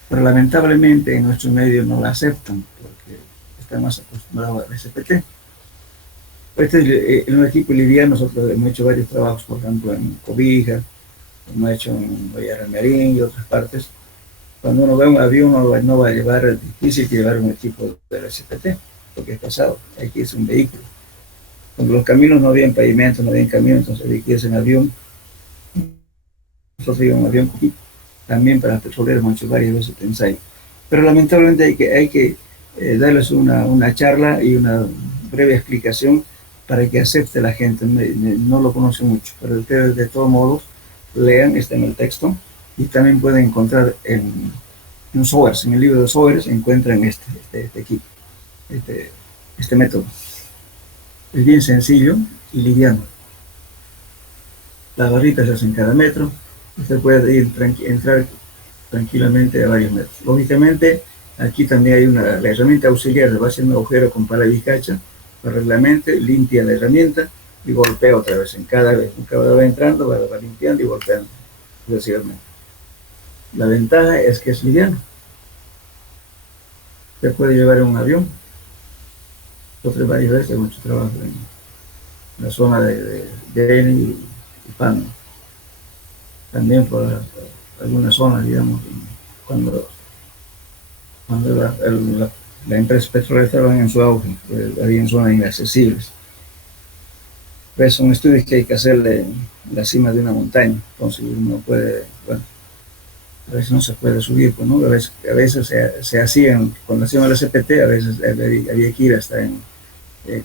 pero lamentablemente en nuestro medio no la aceptan porque están más acostumbrados al SPT. Este es un equipo liviano. Nosotros hemos hecho varios trabajos, por ejemplo, en cobija, como ha hecho en Villarreal y otras partes. Cuando uno ve un avión, no va a llevar, es difícil llevar un equipo del SPT, porque es pesado, aquí es un vehículo. Cuando los caminos no habían pavimento, no habían caminos, entonces hay que irse en avión. Nosotros íbamos en avión también para petroleros, hemos hecho varias veces de ensayo. Pero lamentablemente hay que darles una charla y una breve explicación para que acepte la gente. No lo conoce mucho, pero ustedes de todos modos lean, está en el texto, y también pueden encontrar en Sowers, en el libro de Sowers, encuentran este equipo, este método. Es bien sencillo y liviano. Las barritas se hacen cada metro, usted puede entrar tranquilamente a varios metros. Lógicamente, aquí también hay la herramienta auxiliar, va haciendo un agujero con pala y cacha, paralelamente, limpia la herramienta y golpea otra vez. Cada vez va entrando, va limpiando y golpeando sucesivamente. La ventaja es que es liviano. Se puede llevar en un avión. Nosotros varias veces hemos hecho trabajo en la zona de Beni y Pan. También por algunas zonas, digamos, cuando la empresa petrolera estaba en su auge, había zonas inaccesibles. Pues son estudios que hay que hacerle en la cima de una montaña, entonces uno puede, bueno, a veces no se puede subir, pues, ¿no? A veces se hacían, cuando hacíamos el SPT, a veces había que ir hasta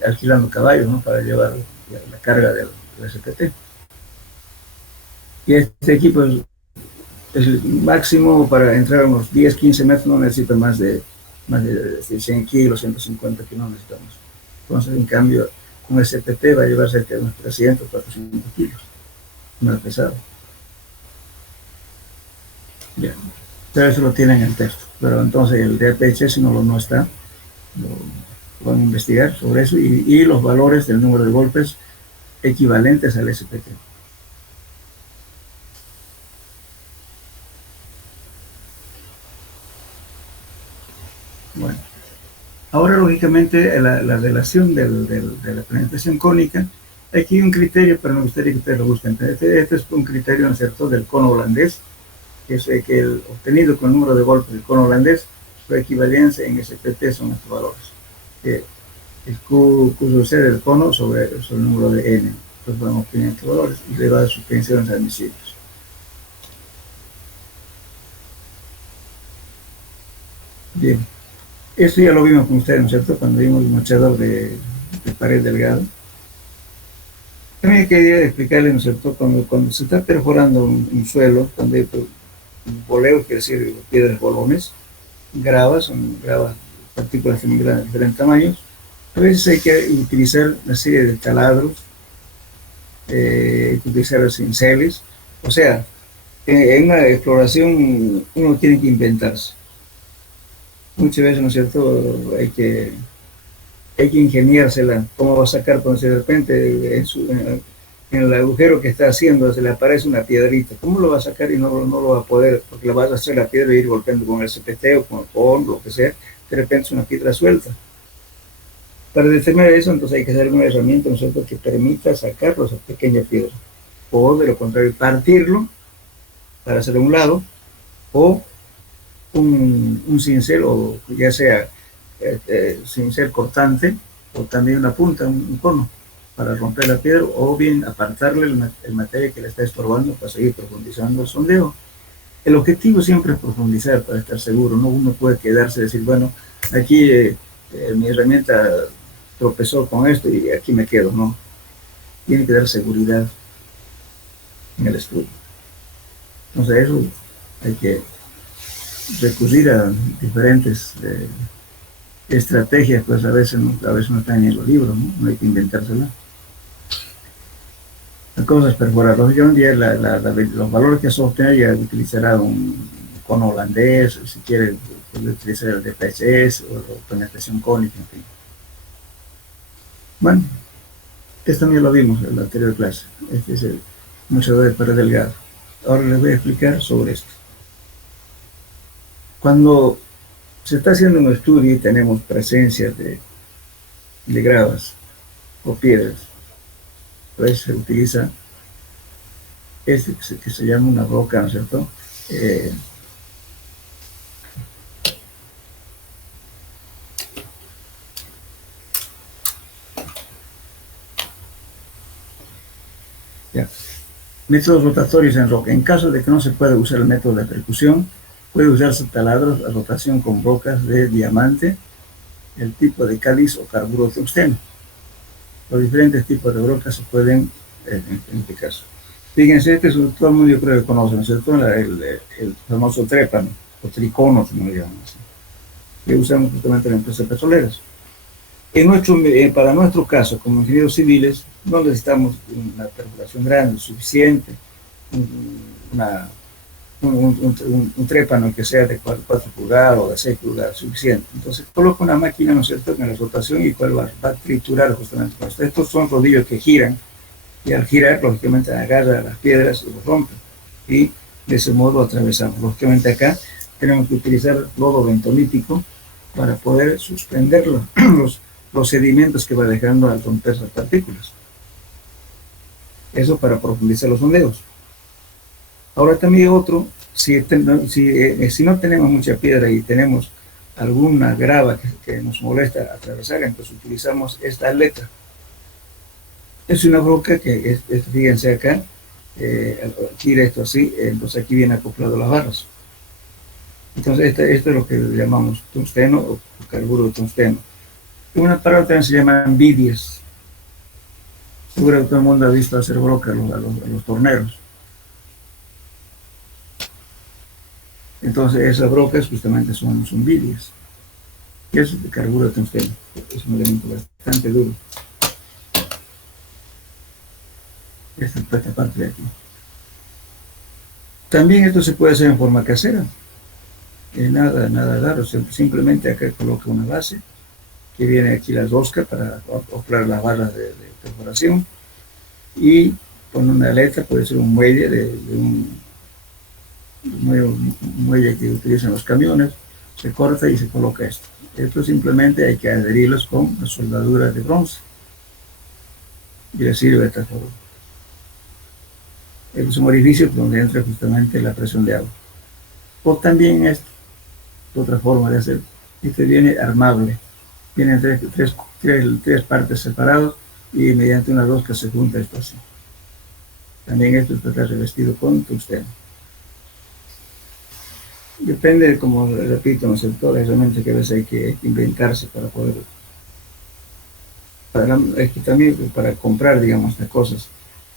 alquilando caballos, ¿no? Para llevar la carga del SPT. Y este equipo es el máximo para entrar a unos 10, 15 metros, no necesita más de 100 kilos, 150 kilos, no necesitamos. Entonces, en cambio, con el SPT va a llevar cerca de unos 300, 400 kilos, más pesado. Bien, pero eso lo tienen en el texto. Pero entonces el DPH, si no está, lo van a investigar sobre eso y los valores del número de golpes equivalentes al SPT. Bueno, ahora lógicamente la relación de la penetración cónica, aquí hay un criterio, pero me gustaría que ustedes lo busquen. Este es un criterio, ¿no es cierto?, del cono holandés, que es que el obtenido con el número de golpes del cono holandés, su equivalencia en SPT son estos valores. El QC del cono sobre el número de N. Entonces vamos a obtener estos valores y le va a dar sus tensiones admisibles. Bien. Esto ya lo vimos con ustedes, ¿no es cierto?, cuando vimos el mochador de pared delgada. También quería explicarles, ¿no es cierto?, cuando se está perforando un suelo, cuando hay un boleo, quiere decir piedras bolones, son gravas, partículas de diferentes tamaños. A veces hay que utilizar una serie de taladros, hay que utilizar cinceles. O sea, en una exploración uno tiene que inventarse. Muchas veces, ¿no es cierto?, hay que ingeniársela. ¿Cómo va a sacar, cuando de repente en el agujero que está haciendo se le aparece una piedrita? ¿Cómo lo va a sacar y no lo va a poder? Porque la vas a hacer la piedra y ir golpeando con el CPT o con el PON, lo que sea. De repente es una piedra suelta. Para determinar eso, entonces hay que hacer una herramienta, ¿no es cierto?, que permita sacarlo, esa pequeña piedra. O de lo contrario, partirlo para hacerlo a un lado, o un cincel, o ya sea cincel cortante, o también una punta, un cono, para romper la piedra, o bien apartarle el material que le está estorbando para seguir profundizando el sondeo. El objetivo siempre es profundizar para estar seguro, no uno puede quedarse y decir, bueno, aquí mi herramienta tropezó con esto y aquí me quedo, no. Tiene que dar seguridad en el estudio. Entonces eso hay que recurrir a diferentes estrategias, pues a veces no están en los libros, no hay que inventársela. La cosa es perforar. Lógicamente los valores que se obtienen ya utilizará un cono holandés, si quiere puede utilizar el DPHS o penetración cónica, en fin. Bueno, esto también lo vimos en la anterior clase. Este es el mochador de pared delgada. Ahora les voy a explicar sobre esto. Cuando se está haciendo un estudio y tenemos presencia de gravas o piedras, pues se utiliza es que se llama una roca, ¿no es cierto? Ya. Métodos rotatorios en roca. En caso de que no se pueda usar el método de percusión, puede usarse taladros a rotación con rocas de diamante, el tipo de cáliz o carburo tungsteno. Los diferentes tipos de rocas se pueden, en este caso. Fíjense, este es todo el mundo yo creo que conoce, ¿no es cierto? El famoso trépano, o tricono, como le llaman así, que usamos justamente en las empresas petroleras. Para nuestro caso, como ingenieros civiles, no necesitamos una perforación grande, suficiente, un trépano que sea de 4 pulgadas o de 6 pulgadas, suficiente. Entonces coloca una máquina, ¿no es cierto?, en la rotación y cual va a triturar justamente con esto. Estos son rodillos que giran y al girar, lógicamente, agarra las piedras y los rompe. Y de ese modo atravesamos. Lógicamente acá tenemos que utilizar lodo bentonítico para poder suspender los sedimentos que va dejando al romper las partículas. Eso para profundizar los sondeos. Ahora también otro, si no tenemos mucha piedra y tenemos alguna grava que nos molesta atravesar, entonces utilizamos esta aleta. Es una roca que, fíjense acá, gira esto así, entonces aquí viene acoplado las barras. Entonces esto es lo que llamamos tungsteno o carburo de tungsteno. Una palabra también se llaman vidias. Seguro que todo el mundo ha visto hacer broca a los torneros. Entonces esas brocas justamente son vidias. Y eso es de carburo de tungsteno. Es un elemento bastante duro. Esta parte de aquí. También esto se puede hacer en forma casera. Nada raro. Simplemente acá coloca una base que viene aquí la rosca para acoplar las barras de perforación y con una aleta, puede ser un muelle un muelle que utilizan los camiones, se corta y se coloca esto. Esto simplemente hay que adherirlos con la soldadura de bronce y le sirve de esta forma. Es un orificio donde entra justamente la presión de agua. O también esto, otra forma de hacer, este viene armable. Vienen tres partes separadas y mediante una rosca se junta esto así. También esto está revestido con tungsteno. Depende, como repito, ¿no es cierto? Realmente que a veces hay que inventarse para poder... es que también para comprar, digamos, estas cosas,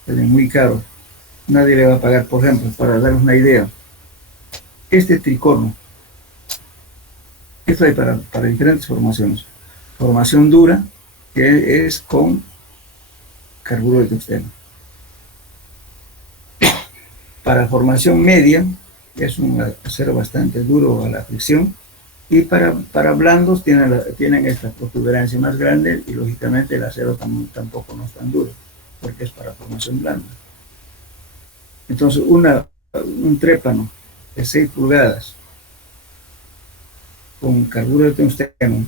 es muy caro. Nadie le va a pagar, por ejemplo, para darles una idea. Este tricorno, esto hay para diferentes formaciones. Formación dura, que es con carburo de tungsteno. Para formación media, es un acero bastante duro a la fricción. Y para blandos tienen esta protuberancia más grande y lógicamente el acero tampoco no es tan duro, porque es para formación blanda. Entonces un trépano de 6 pulgadas con carburo de tungsteno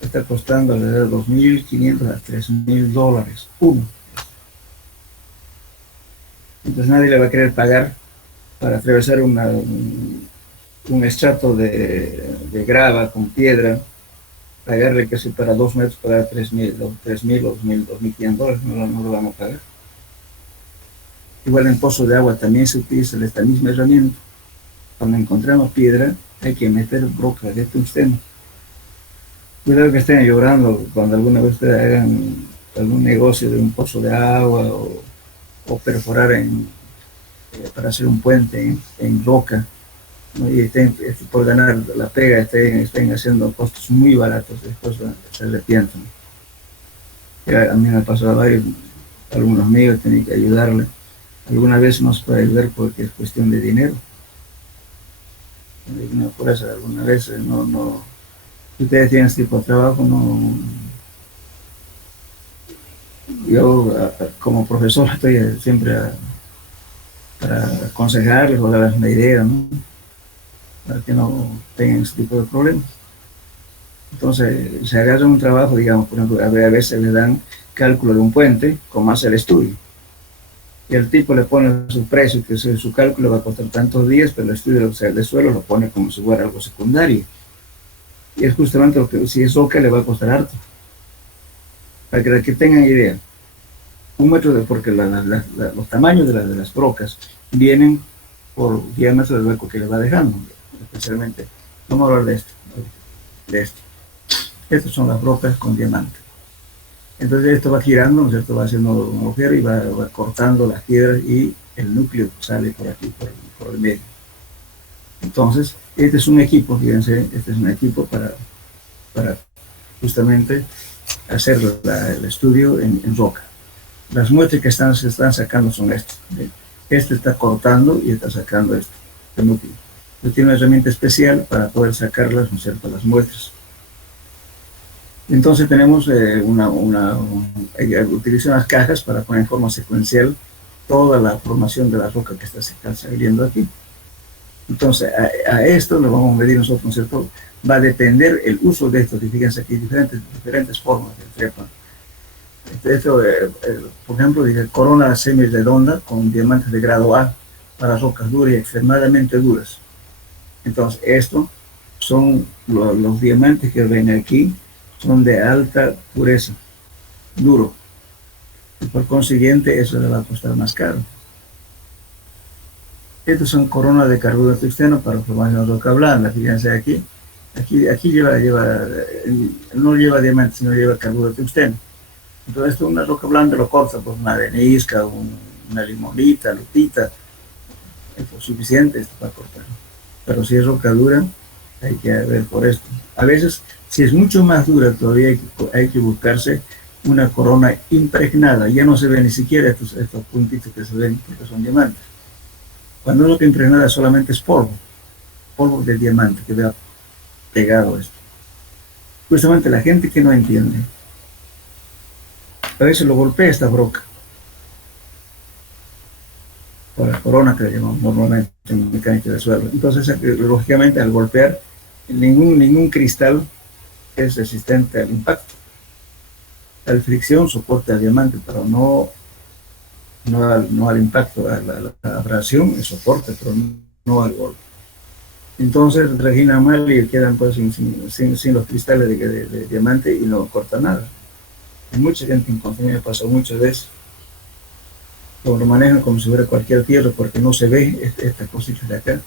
está costando alrededor de $2.500 a $3.000 uno. Entonces nadie le va a querer pagar para atravesar un estrato de grava con piedra, pagarle que si para 2 metros pagar $3.000 o $2.500, no lo vamos a pagar. Igual en pozo de agua también se utiliza esta misma herramienta. Cuando encontramos piedra hay que meter broca de tungsteno. Cuidado que estén llorando cuando alguna vez ustedes hagan algún negocio de un pozo de agua o perforar para hacer un puente en roca, ¿no? Y por ganar la pega estén haciendo costos muy baratos, después se arrepientan. A mí me ha pasado algunos amigos tenía que ayudarle. Alguna vez no se puede ayudar porque es cuestión de dinero. Por eso alguna vez no. Si ustedes tienen este tipo de trabajo, no. Yo como profesor estoy siempre para aconsejarles o darles una idea, ¿no? Para que no tengan ese tipo de problemas. Entonces, se agarra un trabajo, digamos, por ejemplo, a veces le dan cálculo de un puente, como hace el estudio. y el tipo le pone su precio, que su cálculo va a costar tantos días, pero el estudio de suelo lo pone como si fuera algo secundario. Y es justamente lo que, si es roca, le va a costar harto. Para que tengan idea, un metro de, porque los tamaños de las rocas vienen por diámetro del hueco que le va dejando, especialmente. Vamos a hablar de esto. Estas son las rocas con diamante. Entonces esto va girando, ¿no es cierto? Va haciendo un agujero y va cortando las piedras y el núcleo sale por aquí, por el medio. Entonces, este es un equipo, fíjense, este es un equipo para justamente hacer el estudio en roca. Las muestras que se están sacando son estas. Este está cortando y está sacando este núcleo. Entonces tiene una herramienta especial para poder sacarlas, ¿no es cierto?, las muestras. Entonces tenemos utiliza unas cajas para poner en forma secuencial toda la formación de la roca que está saliendo aquí. Entonces a esto lo vamos a medir nosotros, ¿no es cierto? Va a depender el uso de esto, y fíjense aquí diferentes formas de trepa. Por ejemplo, dice corona semi-redonda con diamantes de grado A para rocas duras y extremadamente duras. Entonces estos son los diamantes que ven aquí, son de alta pureza, duro, y por consiguiente eso le va a costar más caro. Estos son coronas de carburo tungsteno para formación de roca blanda, fíjense aquí no lleva diamantes, sino lleva carburo tungsteno. Entonces esto, una roca blanda lo corta por una arenisca, una limonita, lutita, es suficiente esto para cortar. Pero si es roca dura, hay que ver por esto. A veces, si es mucho más dura, todavía hay que buscarse una corona impregnada. Ya no se ve ni siquiera estos puntitos que se ven, porque son diamantes. Cuando roca impregnada solamente es polvo de diamante que vea pegado esto. Justamente la gente que no entiende, a veces lo golpea esta roca, por la corona que le llamamos normalmente en mecánica de suelo. Entonces, lógicamente, al golpear, ningún cristal es resistente al impacto. La fricción soporta al diamante, pero no al impacto, a la abrasión, el soporte, pero no al golpe. Entonces regina mal y quedan pues sin los cristales de diamante y no corta nada. Hay mucha gente inconsciente, me pasó muchas veces, como lo manejan como si fuera cualquier fierro, porque no se ve estas cositas de acá.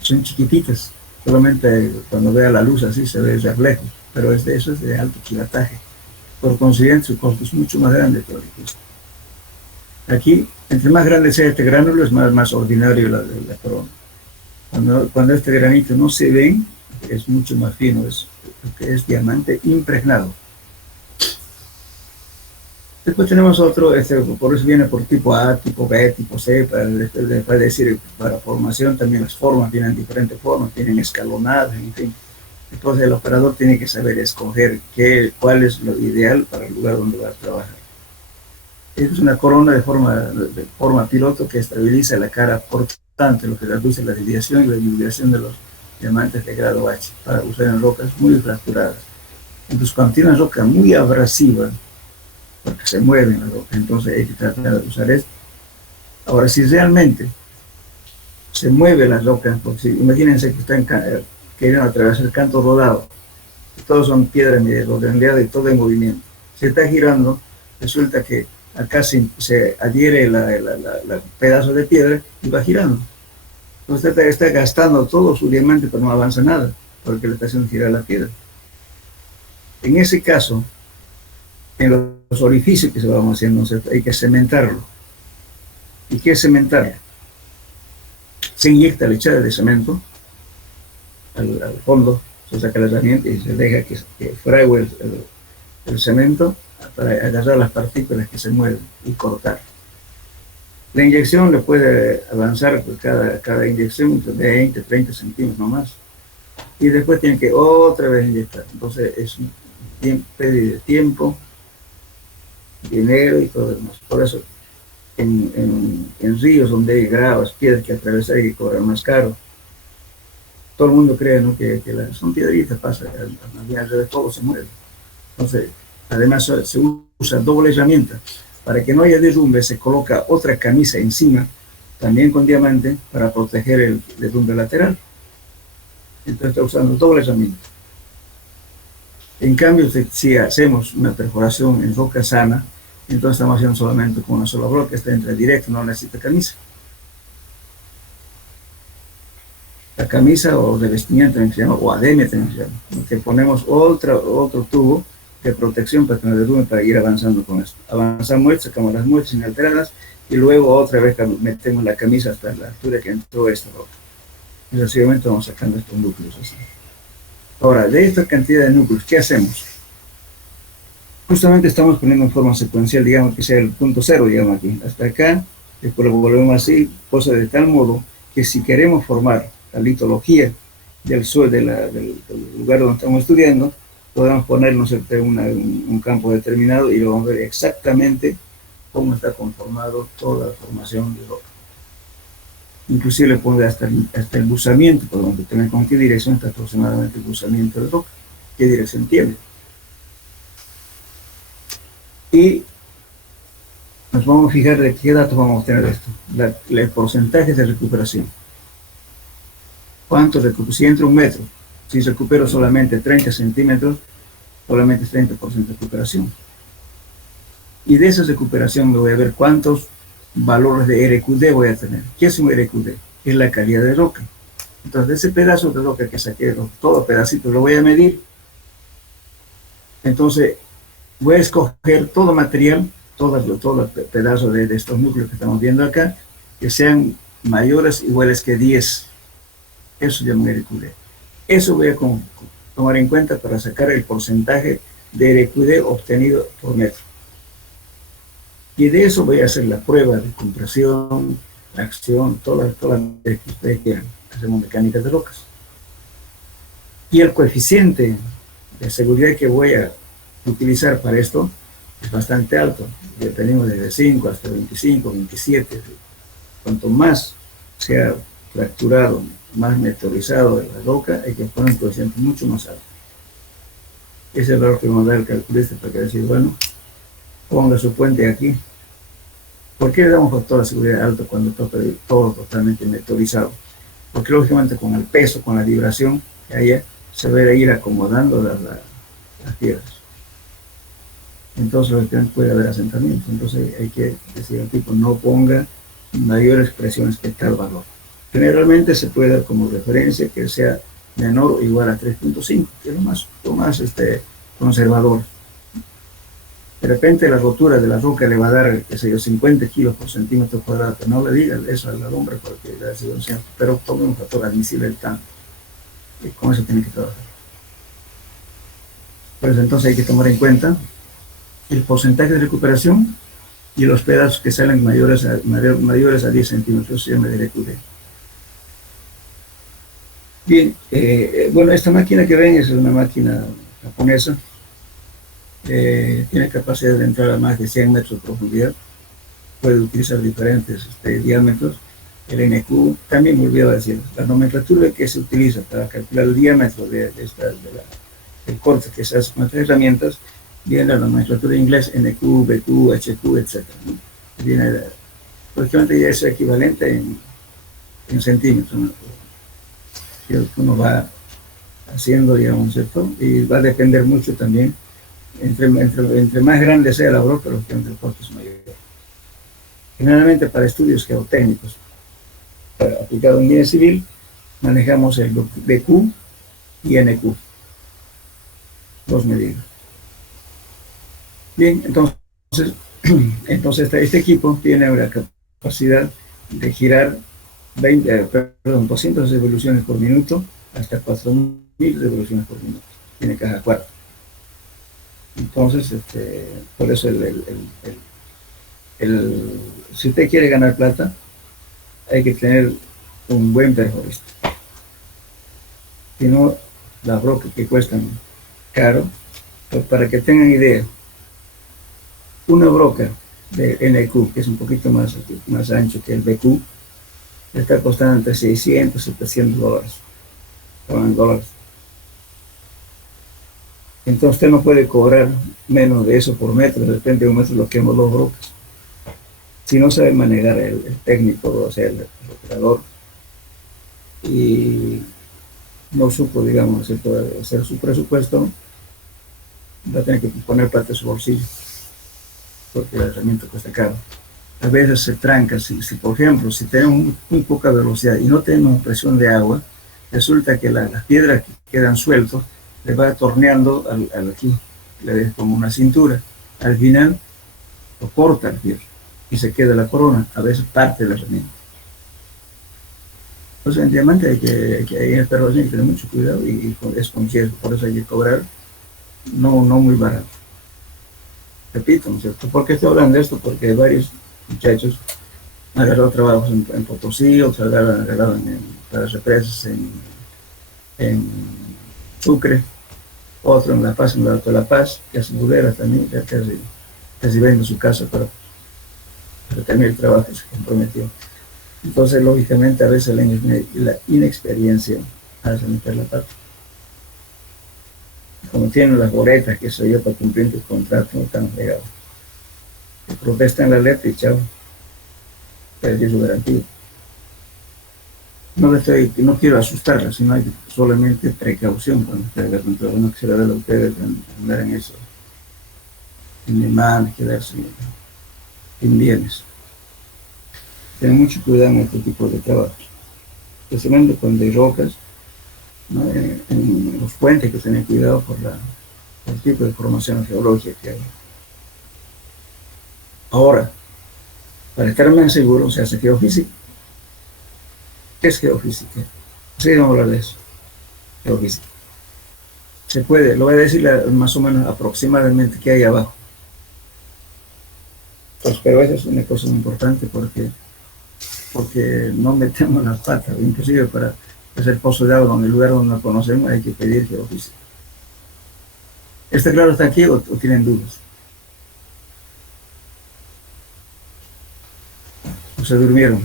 Son chiquititas, solamente cuando vea la luz así se ve el reflejo, pero eso es de alto quilataje. Por consiguiente, su costo es mucho más grande todavía. Aquí, entre más grande sea este gránulo, es más ordinario la corona. Cuando este granito no se ve, es mucho más fino, es diamante impregnado. Después tenemos otro, por eso viene por tipo A, tipo B, tipo C, para decir, para formación también las formas vienen en diferentes formas, vienen escalonadas, en fin. Entonces el operador tiene que saber escoger cuál es lo ideal para el lugar donde va a trabajar. Esta es una corona de forma piloto que estabiliza la cara portante, lo que reduce la desviación y la divulgación de los diamantes de grado H, para usar en rocas muy fracturadas. Entonces cuando tiene una roca muy abrasiva, porque se mueven las rocas, entonces hay que tratar de usar esto. Ahora, si realmente se mueve la roca, porque imagínense que quieren atravesar el canto rodado, todos son piedras redondeadas y todo en movimiento. Se está girando, resulta que acá se adhiere el pedazo de piedra y va girando. Entonces usted está gastando todo su diamante, pero no avanza nada, porque le está haciendo girar la piedra. En ese caso, en los orificios que se van haciendo, hay que cementarlo. ¿Y qué es cementar? Se inyecta lechada de cemento al fondo, se saca la herramienta y se deja que frague el cemento para agarrar las partículas que se mueven y cortar. La inyección le puede avanzar cada inyección de 20, 30 centímetros nomás. Y después tiene que otra vez inyectar. Entonces es un pérdida de tiempo, dinero y todo lo demás. Por eso en ríos donde hay gravas, piedras que atravesar y que cobran más caro, todo el mundo cree, ¿no?, que son piedritas, pasa, al alrededor todo se mueve. Entonces, además se usa doble herramienta. Para que no haya derrumbe, se coloca otra camisa encima, también con diamante, para proteger el derrumbe lateral. Entonces está usando doble herramienta. En cambio, si hacemos una perforación en roca sana, entonces estamos haciendo solamente con una sola bloque, está entra directo, no necesita camisa. La camisa o revestimiento también se llama, o ademe también se llama, que ponemos otro tubo de protección para que no derrumbe, para ir avanzando con esto. Avanzamos esto, sacamos las muestras inalteradas y luego otra vez metemos la camisa hasta la altura que entró esta roca. Y sucesivamente vamos sacando estos núcleos así. Ahora, de esta cantidad de núcleos, ¿qué hacemos? Justamente estamos poniendo en forma secuencial, digamos que sea el punto cero, digamos aquí, hasta acá, después lo volvemos así, cosa de tal modo que si queremos formar la litología del suelo, del lugar donde estamos estudiando, podemos ponernos un campo determinado y vamos a ver exactamente cómo está conformado toda la formación de roca. Inclusive le pone hasta el buzamiento, podemos determinar con qué dirección está aproximadamente el buzamiento de roca, qué dirección tiene. Y nos vamos a fijar de qué datos vamos a obtener de esto. El porcentaje de recuperación. ¿Cuánto recupero? Si entra un metro, si recupero solamente 30 centímetros, solamente es 30% de recuperación. Y de esa recuperación me voy a ver cuántos valores de RQD voy a tener. ¿Qué es un RQD? Es la calidad de roca. Entonces, de ese pedazo de roca que saqué, todo pedacito lo voy a medir. Entonces, voy a escoger todo material, todo pedazo de estos núcleos que estamos viendo acá, que sean mayores o iguales que 10. Eso se llama RQD. Eso voy a tomar en cuenta para sacar el porcentaje de RQD obtenido por metro. Y de eso voy a hacer la prueba de compresión, la acción, todas las que ustedes quieran. Hacemos mecánicas de rocas. Y el coeficiente de seguridad que voy a utilizar para esto es bastante alto. Dependiendo desde 5 hasta 25, 27. Cuanto más sea fracturado, más meteorizado de la roca, hay que poner un coeficiente mucho más alto. Ese es el valor que vamos a dar al calculista para que decir, bueno, ponga su puente aquí. ¿Por qué le damos factor de seguridad alto cuando está todo totalmente meteorizado? Porque lógicamente con el peso, con la vibración que haya, se va a ir acomodando las piedras. Entonces puede haber asentamientos. Entonces hay que decir al tipo, no ponga mayores presiones que tal valor. Generalmente se puede dar como referencia que sea menor o igual a 3.5, que es lo más conservador. De repente la rotura de la roca le va a dar, qué sé yo, 50 kilos por centímetro cuadrado. No le diga eso a la lumbre porque le hace un cierto, pero tome un factor admisible del tanto. Y con eso tiene que trabajar. Por eso entonces hay que tomar en cuenta el porcentaje de recuperación y los pedazos que salen mayores a 10 centímetros, se llama de RQD. Bien, bueno, esta máquina que ven es una máquina japonesa. Tiene capacidad de entrar a más de 100 metros de profundidad. Puede utilizar diferentes diámetros. El NQ, también me olvidé decir, la nomenclatura que se utiliza para calcular el diámetro del corte que se hace con estas herramientas, viene la nomenclatura en inglés NQ, BQ, HQ, etc. ¿no? Viene, prácticamente ya es equivalente en centímetros, ¿no? Que uno va haciendo, digamos, ¿cierto? Y va a depender mucho también, entre más grande sea la broca, lógicamente el costo es mayor. Generalmente para estudios geotécnicos, aplicado en ingeniería civil, manejamos el BQ y NQ, dos medidas. Bien, entonces este equipo tiene la capacidad de girar 200 revoluciones por minuto hasta 4000 revoluciones por minuto. Tiene caja cuarta. Entonces, por eso si usted quiere ganar plata, hay que tener un buen perforista. Si no, las rocas que cuestan caro, pues para que tengan idea, una broca de NQ, que es un poquito más ancho que el BQ, está costando entre 600 y 700 dólares. Entonces usted no puede cobrar menos de eso por metro, de repente un metro lo quemo 2 brocas. si no sabe manejar el técnico, o sea, el operador, y no supo, digamos, hacer su presupuesto, va a tener que poner parte de su bolsillo, porque la herramienta cuesta caro. A veces se tranca, si por ejemplo, si tenemos muy poca velocidad y no tenemos presión de agua, resulta que las piedras que quedan sueltos le va torneando aquí, le deja como una cintura. Al final lo corta el fierro y se queda la corona, a veces parte de la herramienta. Entonces en diamante hay en esta relación hay que tener mucho cuidado y es concierto, por eso hay que cobrar no muy barato. Repito, ¿no es cierto? ¿Por qué estoy hablando de esto? Porque hay varios muchachos han agarrado trabajos en Potosí, otros agarraron para represas en Sucre, otro en La Paz, en el Alto de La Paz, que hacen buderas también, ya casi vende su casa para terminar el trabajo que se comprometió. Entonces, lógicamente, a veces la inexperiencia hace meter la pata. Como tienen las boletas que soy yo para cumplir el contrato, no están pegados. Que protestan la letra y chao, perdió su garantía. No quiero asustarla, sino hay solamente precaución cuando ustedes ven todo. No quisiera ver a ustedes andar en eso, en demanda, quedarse sin bienes. Ten mucho cuidado en este tipo de trabajo, especialmente cuando hay rocas, ¿no? En los puentes hay que tener cuidado por el tipo de formación geológica que hay. Ahora, para estar más seguro se hace geofísica. ¿Qué es geofísica? Sí, vamos a hablar de eso. Geofísica. Se puede, lo voy a decir más o menos aproximadamente qué hay abajo. Pues, pero eso es una cosa muy importante porque no metemos las patas, inclusive para hacer pozo de agua en el lugar donde no conocemos hay que pedir geofísica. ¿Está claro hasta aquí o tienen dudas? ¿O se durmieron?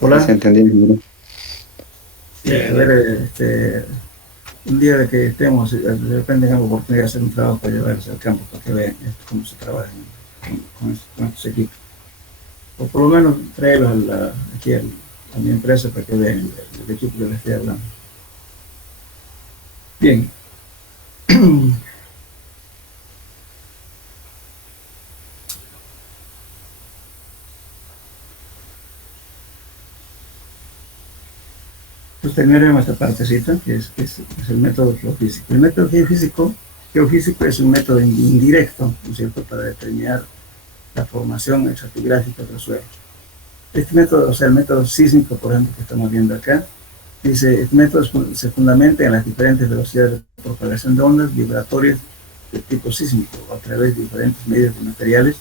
Hola. Se entendió, ingeniero. A ver, un día de que estemos, de repente tengamos oportunidad de hacer un trabajo para llevarse al campo, para que vean cómo se trabaja con estos equipos. O por lo menos traerlos aquí a mi empresa para que vean el equipo que les estoy hablando. Bien. Pues terminaremos esta partecita, que es el método geofísico. El método geofísico es un método indirecto, ¿no es cierto?, para determinar la formación estratigráfica del suelo. Este método, o sea, el método sísmico, por ejemplo, que estamos viendo acá, dice, este método se fundamenta en las diferentes velocidades de propagación de ondas vibratorias de tipo sísmico a través de diferentes medios de materiales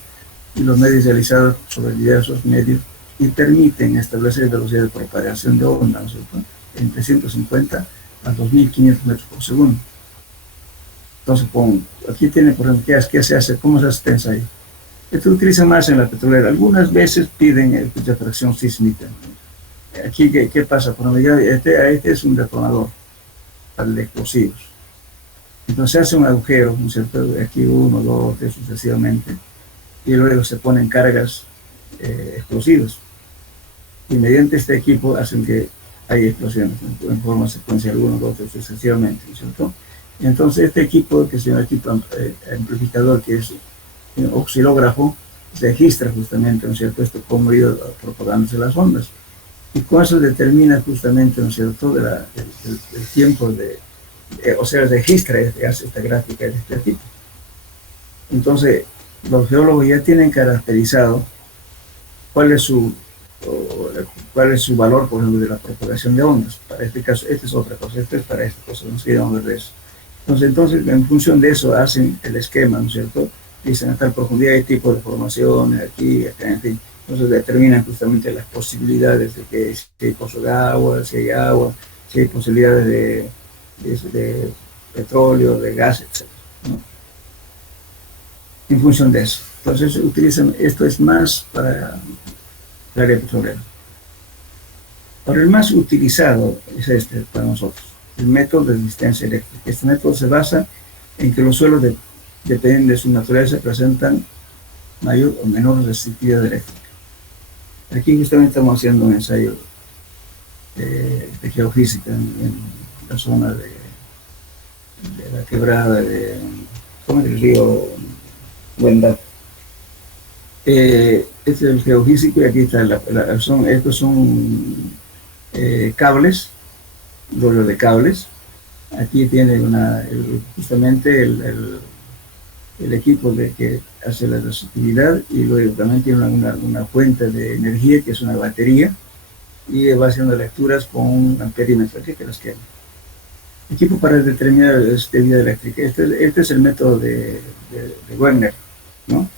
y los medios realizados sobre diversos medios y permiten establecer velocidad de propagación de ondas, ¿no es cierto?, entre 150 a 2500 metros por segundo. Entonces, aquí tiene, por ejemplo, ¿qué se hace? ¿Cómo se hace ahí? Esto se utiliza más en la petrolera. Algunas veces piden de fracción sísmica. Aquí, ¿qué pasa? Por ejemplo, este es un detonador para el explosivos. Entonces se hace un agujero, ¿no es cierto? Aquí 1, 2, 3, sucesivamente. Y luego se ponen cargas explosivas. Y mediante este equipo hacen que hay explosiones en forma secuencial 1, 2, 3, sucesivamente, ¿no es cierto? Y entonces este equipo, que es un equipo amplificador, que es un oscilógrafo, registra justamente, ¿no es cierto?, esto cómo ha ido propagándose las ondas. Y con eso determina justamente, ¿no es cierto?, el tiempo o sea, registra esta gráfica de este tipo. Entonces, los geólogos ya tienen caracterizado cuál es su valor, por ejemplo, de la propagación de ondas. Para este caso, esta es otra cosa, esta es para esta cosa, no sé dónde ver eso. Entonces, en función de eso, hacen el esquema, ¿no es cierto? Dicen a tal profundidad hay tipo de formaciones, aquí, acá, en fin. Entonces, determinan justamente las posibilidades de que si hay pozo de agua, si hay posibilidades de petróleo, de gas, etc., ¿no? En función de eso. Entonces, utilizan, esto es más para el área petrolera. Ahora, el más utilizado es este para nosotros, el método de resistencia eléctrica. Este método se basa en que los suelos dependiendo de su naturaleza, presentan mayor o menor resistividad eléctrica. Aquí justamente estamos haciendo un ensayo de geofísica en la zona de la quebrada con el río Huenda. Este es el geofísico y aquí está estos son cables, rollo de cables. Aquí tiene justamente el equipo que hace la resistividad, y luego también tiene una fuente de energía que es una batería, y va haciendo lecturas con un amperímetro aquí que las quema. Equipo para determinar la resistividad eléctrica. Este es el método de Wegner, ¿no?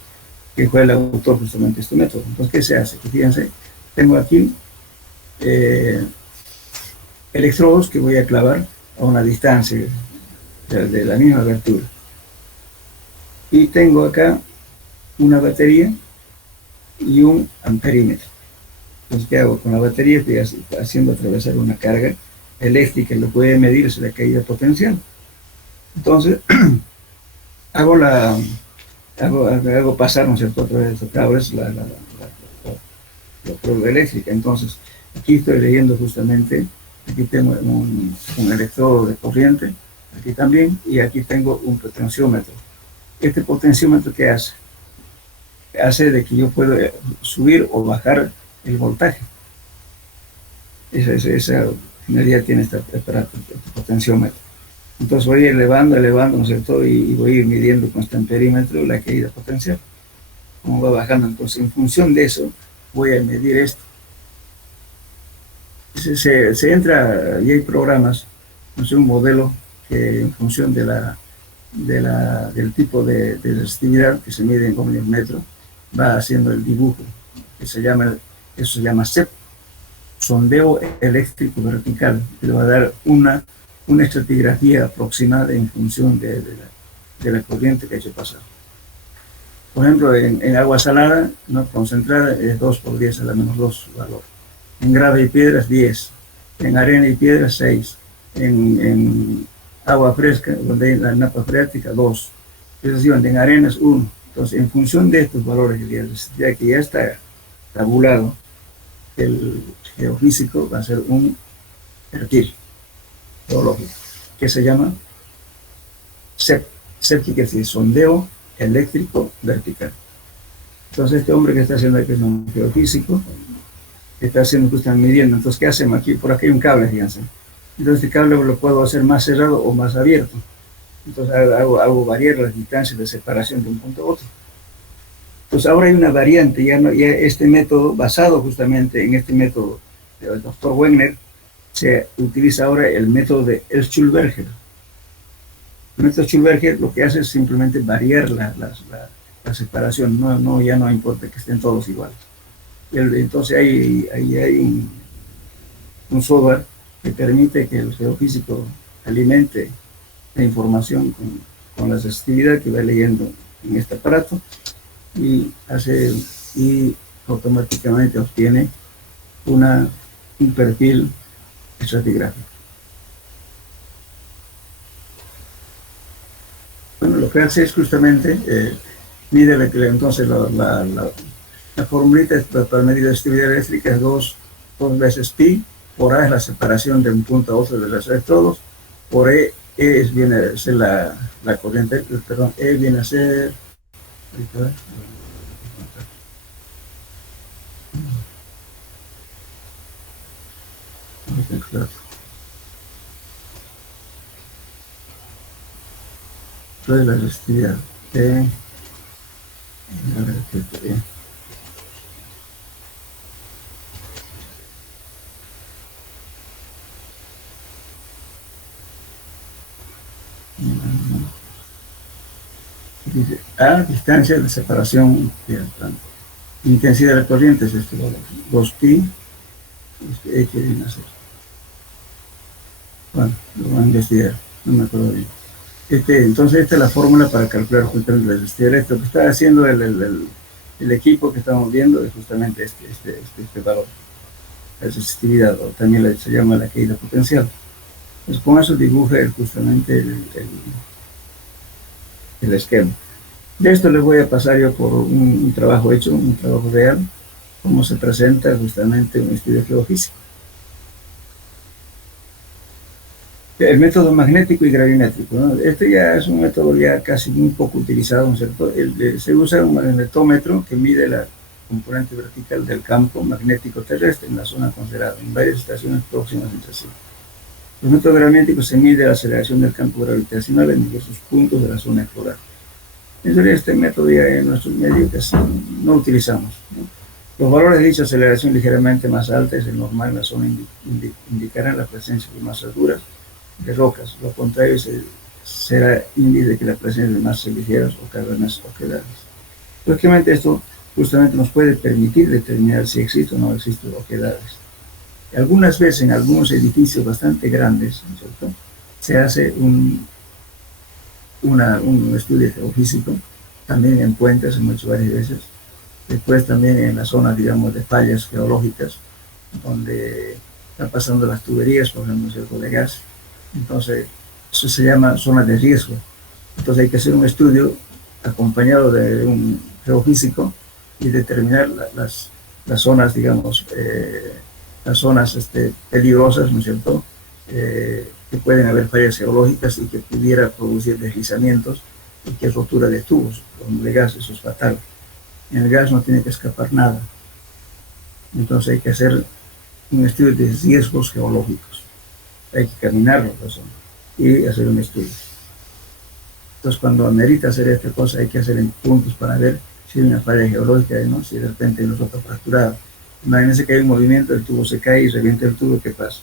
Que fue el autor justamente de este método. Entonces, ¿qué se hace? Que fíjense, tengo aquí electrodos que voy a clavar a una distancia de la misma abertura. Y tengo acá una batería y un amperímetro. Entonces, ¿qué hago? Con la batería estoy haciendo atravesar una carga eléctrica, lo puede medirse la caída potencial. Entonces, hago pasar, ¿no es cierto?, a través de estos cables la prueba eléctrica. Entonces, aquí estoy leyendo justamente, aquí tengo un electrodo de corriente, aquí también, y aquí tengo un potenciómetro. Este potenciómetro, ¿qué hace? Hace de que yo pueda subir o bajar el voltaje. Esa finalidad tiene este aparato, este potenciómetro. Entonces voy elevando, ¿no es cierto? Y voy a ir midiendo con este amperímetro la caída potencial, como va bajando. Entonces, en función de eso, voy a medir esto. Se entra, y hay programas, no sé, un modelo que en función del tipo de resistividad que se mide en ohmios metro, va haciendo el dibujo, que eso se llama SEP, sondeo eléctrico vertical, que le va a dar una estratigrafía aproximada en función de la corriente que ha hecho pasar. Por ejemplo, en agua salada, no concentrada, es 2 por 10 a la menos 2 valor. En grava y piedras, 10. En arena y piedras, 6. En agua fresca, donde hay la napa freática, 2. Es decir, en arena es 1. Entonces, en función de estos valores ya que ya está tabulado, el geofísico va a ser un perfil geológico que se llama SEP. SEP quiere decir sondeo eléctrico vertical. Entonces, este hombre que está haciendo aquí es un geofísico, que está haciendo, que están midiendo. Entonces, ¿qué hacemos aquí? Por aquí hay un cable, fíjense. Entonces, este cable lo puedo hacer más cerrado o más abierto. Entonces, hago variar las distancias de separación de un punto a otro. Entonces, ahora hay una variante, ya este método, basado justamente en este método del doctor Wegner, se utiliza ahora el método de Schulberger. El método Schulberger lo que hace es simplemente variar la separación, ya no importa que estén todos iguales. Entonces ahí hay un software que permite que el geofísico alimente la información con la resistividad que va leyendo en este aparato, y automáticamente obtiene un perfil estratigráfico. Bueno, lo que hace es justamente mide entonces la formulita para medir la resistividad eléctrica es 2 veces pi, por A es la separación de un punto a otro de los electrodos, por viene a ser la corriente, perdón, E viene a ser, entonces la resistividad dice, a distancia de separación, intensidad de la corriente es 2pi, que viene a ser. Bueno, lo voy a investigar, no me acuerdo bien. Entonces, esta es la fórmula para calcular justamente la resistividad eléctrica. Lo que está haciendo el equipo que estamos viendo es justamente este valor, la resistividad, o también se llama la caída potencial. Pues con eso dibuja justamente el esquema. De esto les voy a pasar yo por un trabajo hecho, un trabajo real, cómo se presenta justamente un estudio geofísico. El método magnético y gravimétrico, ¿no? Este ya es un método ya casi muy poco utilizado, ¿no es cierto? Se usa un magnetómetro que mide la componente vertical del campo magnético terrestre en la zona considerada, en varias estaciones próximas entre sí. El método gravimétrico se mide la aceleración del campo gravitacional en diversos puntos de la zona explorar. Entonces, este método ya en nuestros medios casi no utilizamos, ¿no? Los valores de dicha aceleración ligeramente más alta es el normal en la zona indicarán la presencia de masas duras de rocas, lo contrario será índice de que la presencia de masas ligeras o cavernas oquedades. Lógicamente esto justamente nos puede permitir determinar si existe o no existen oquedades. Algunas veces en algunos edificios bastante grandes, ¿no es cierto?, se hace un estudio geofísico, también en puentes, hemos hecho varias veces, después también en la zona, digamos, de fallas geológicas, donde están pasando las tuberías, por ejemplo, ¿cierto?, de gas. Entonces, eso se llama zona de riesgo. Entonces hay que hacer un estudio acompañado de un geofísico y determinar las zonas, digamos, las zonas peligrosas, ¿no es cierto?, que pueden haber fallas geológicas y que pudiera producir deslizamientos y que rotura de tubos. Con el gas eso es fatal. En el gas no tiene que escapar nada. Entonces hay que hacer un estudio de riesgos geológicos. Hay que caminar la zona y hacer un estudio. Entonces cuando amerita hacer esta cosa hay que hacer en puntos para ver si hay una falla geológica, ¿no?, si de repente hay una roca fracturada. Imagínense que hay un movimiento, el tubo se cae y revienta el tubo, ¿qué pasa?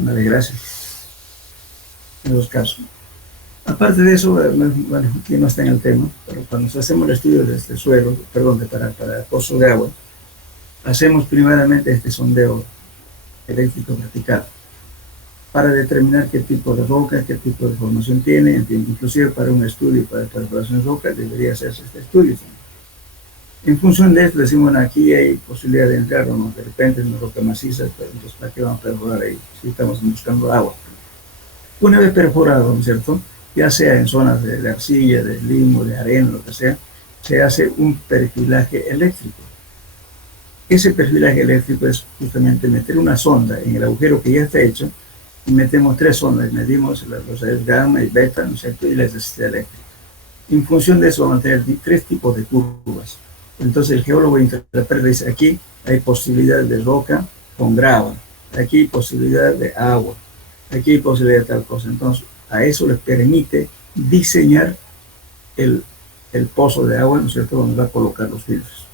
Una desgracia en los casos. Aparte de eso, bueno, aquí no está en el tema, pero cuando hacemos el estudio de este suelo, perdón, para pozo de agua, hacemos primeramente este sondeo eléctrico vertical para determinar qué tipo de roca, qué tipo de formación tiene, en fin, inclusive para un estudio para perforación de roca debería hacerse este estudio. En función de esto decimos, bueno, aquí hay posibilidad de entrar o no, de repente es una roca maciza, pero entonces ¿para qué vamos a perforar ahí? Si estamos buscando agua. Una vez perforado, ¿no es cierto?, ya sea en zonas de arcilla, de limo, de arena, lo que sea, se hace un perfilaje eléctrico. Ese perfilaje eléctrico es justamente meter una sonda en el agujero que ya está hecho y metemos 3 sondas, medimos los rayos gamma y beta, ¿no es cierto?, y la resistencia eléctrica. En función de eso vamos a tener 3 tipos de curvas. Entonces el geólogo interpreta y dice, aquí hay posibilidad de roca con grava, aquí hay posibilidad de agua, aquí hay posibilidad de tal cosa. Entonces a eso les permite diseñar el pozo de agua, ¿no es cierto?, donde va a colocar los filtros.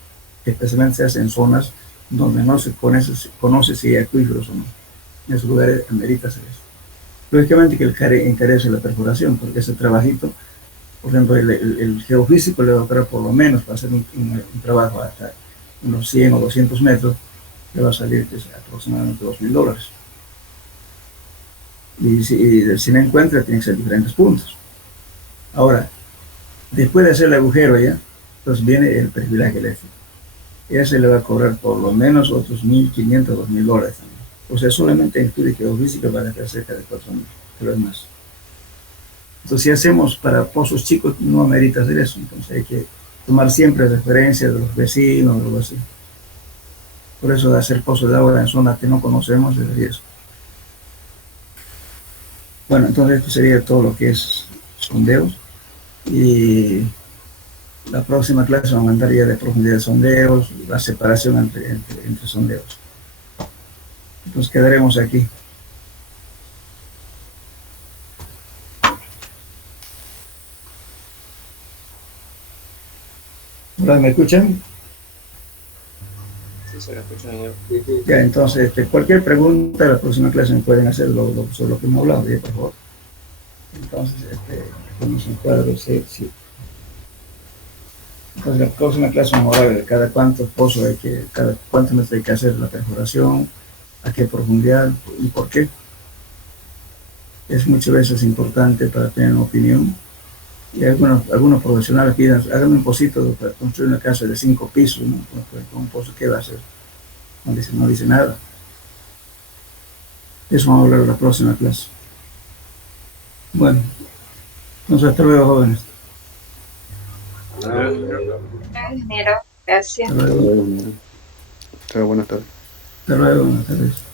Especialmente se hace en zonas donde no se conoce si hay acuíferos o no. En esos lugares amerita hacer eso. Lógicamente que encarece la perforación, porque ese trabajito, por ejemplo, el geofísico le va a dar por lo menos para hacer un trabajo hasta unos 100 o 200 metros, le va a salir aproximadamente $2,000. Y si no encuentra, tiene que ser diferentes puntos. Ahora, después de hacer el agujero ya, entonces viene el perfilaje eléctrico. Ya se le va a cobrar por lo menos otros $1,500, $2,000 también. O sea, solamente en estudio geofísico va a gastar cerca de $4,000, pero es más. Entonces, si hacemos para pozos chicos, no amerita hacer eso. Entonces, hay que tomar siempre referencias de los vecinos o algo así. Por eso, de hacer pozos de agua en zonas que no conocemos es riesgo. Bueno, entonces, esto sería todo lo que es sondeos. Y la próxima clase vamos a mandar ya de profundidad de sondeos, la separación entre sondeos. Entonces, quedaremos aquí. ¿Ahora me escuchan? Sí, se la escucha, señor. Ya, entonces, cualquier pregunta, la próxima clase me pueden hacer sobre lo que hemos hablado, por favor. Entonces, ponemos un cuadro, sí. Entonces, la próxima clase vamos a hablar de cada cuántos pozos cada cuántos metros hay que hacer la perforación, a qué profundidad y por qué. Es muchas veces importante para tener una opinión. Y algunos profesionales piden, háganme un pocito para construir una casa de 5 pisos, ¿no? Con un pozo, ¿qué va a hacer? No dice nada. Eso vamos a hablar en la próxima clase. Bueno, Entonces, hasta luego, jóvenes. Ingeniero, gracias. Hasta luego. Buenas tardes. Hasta luego, buenas tardes.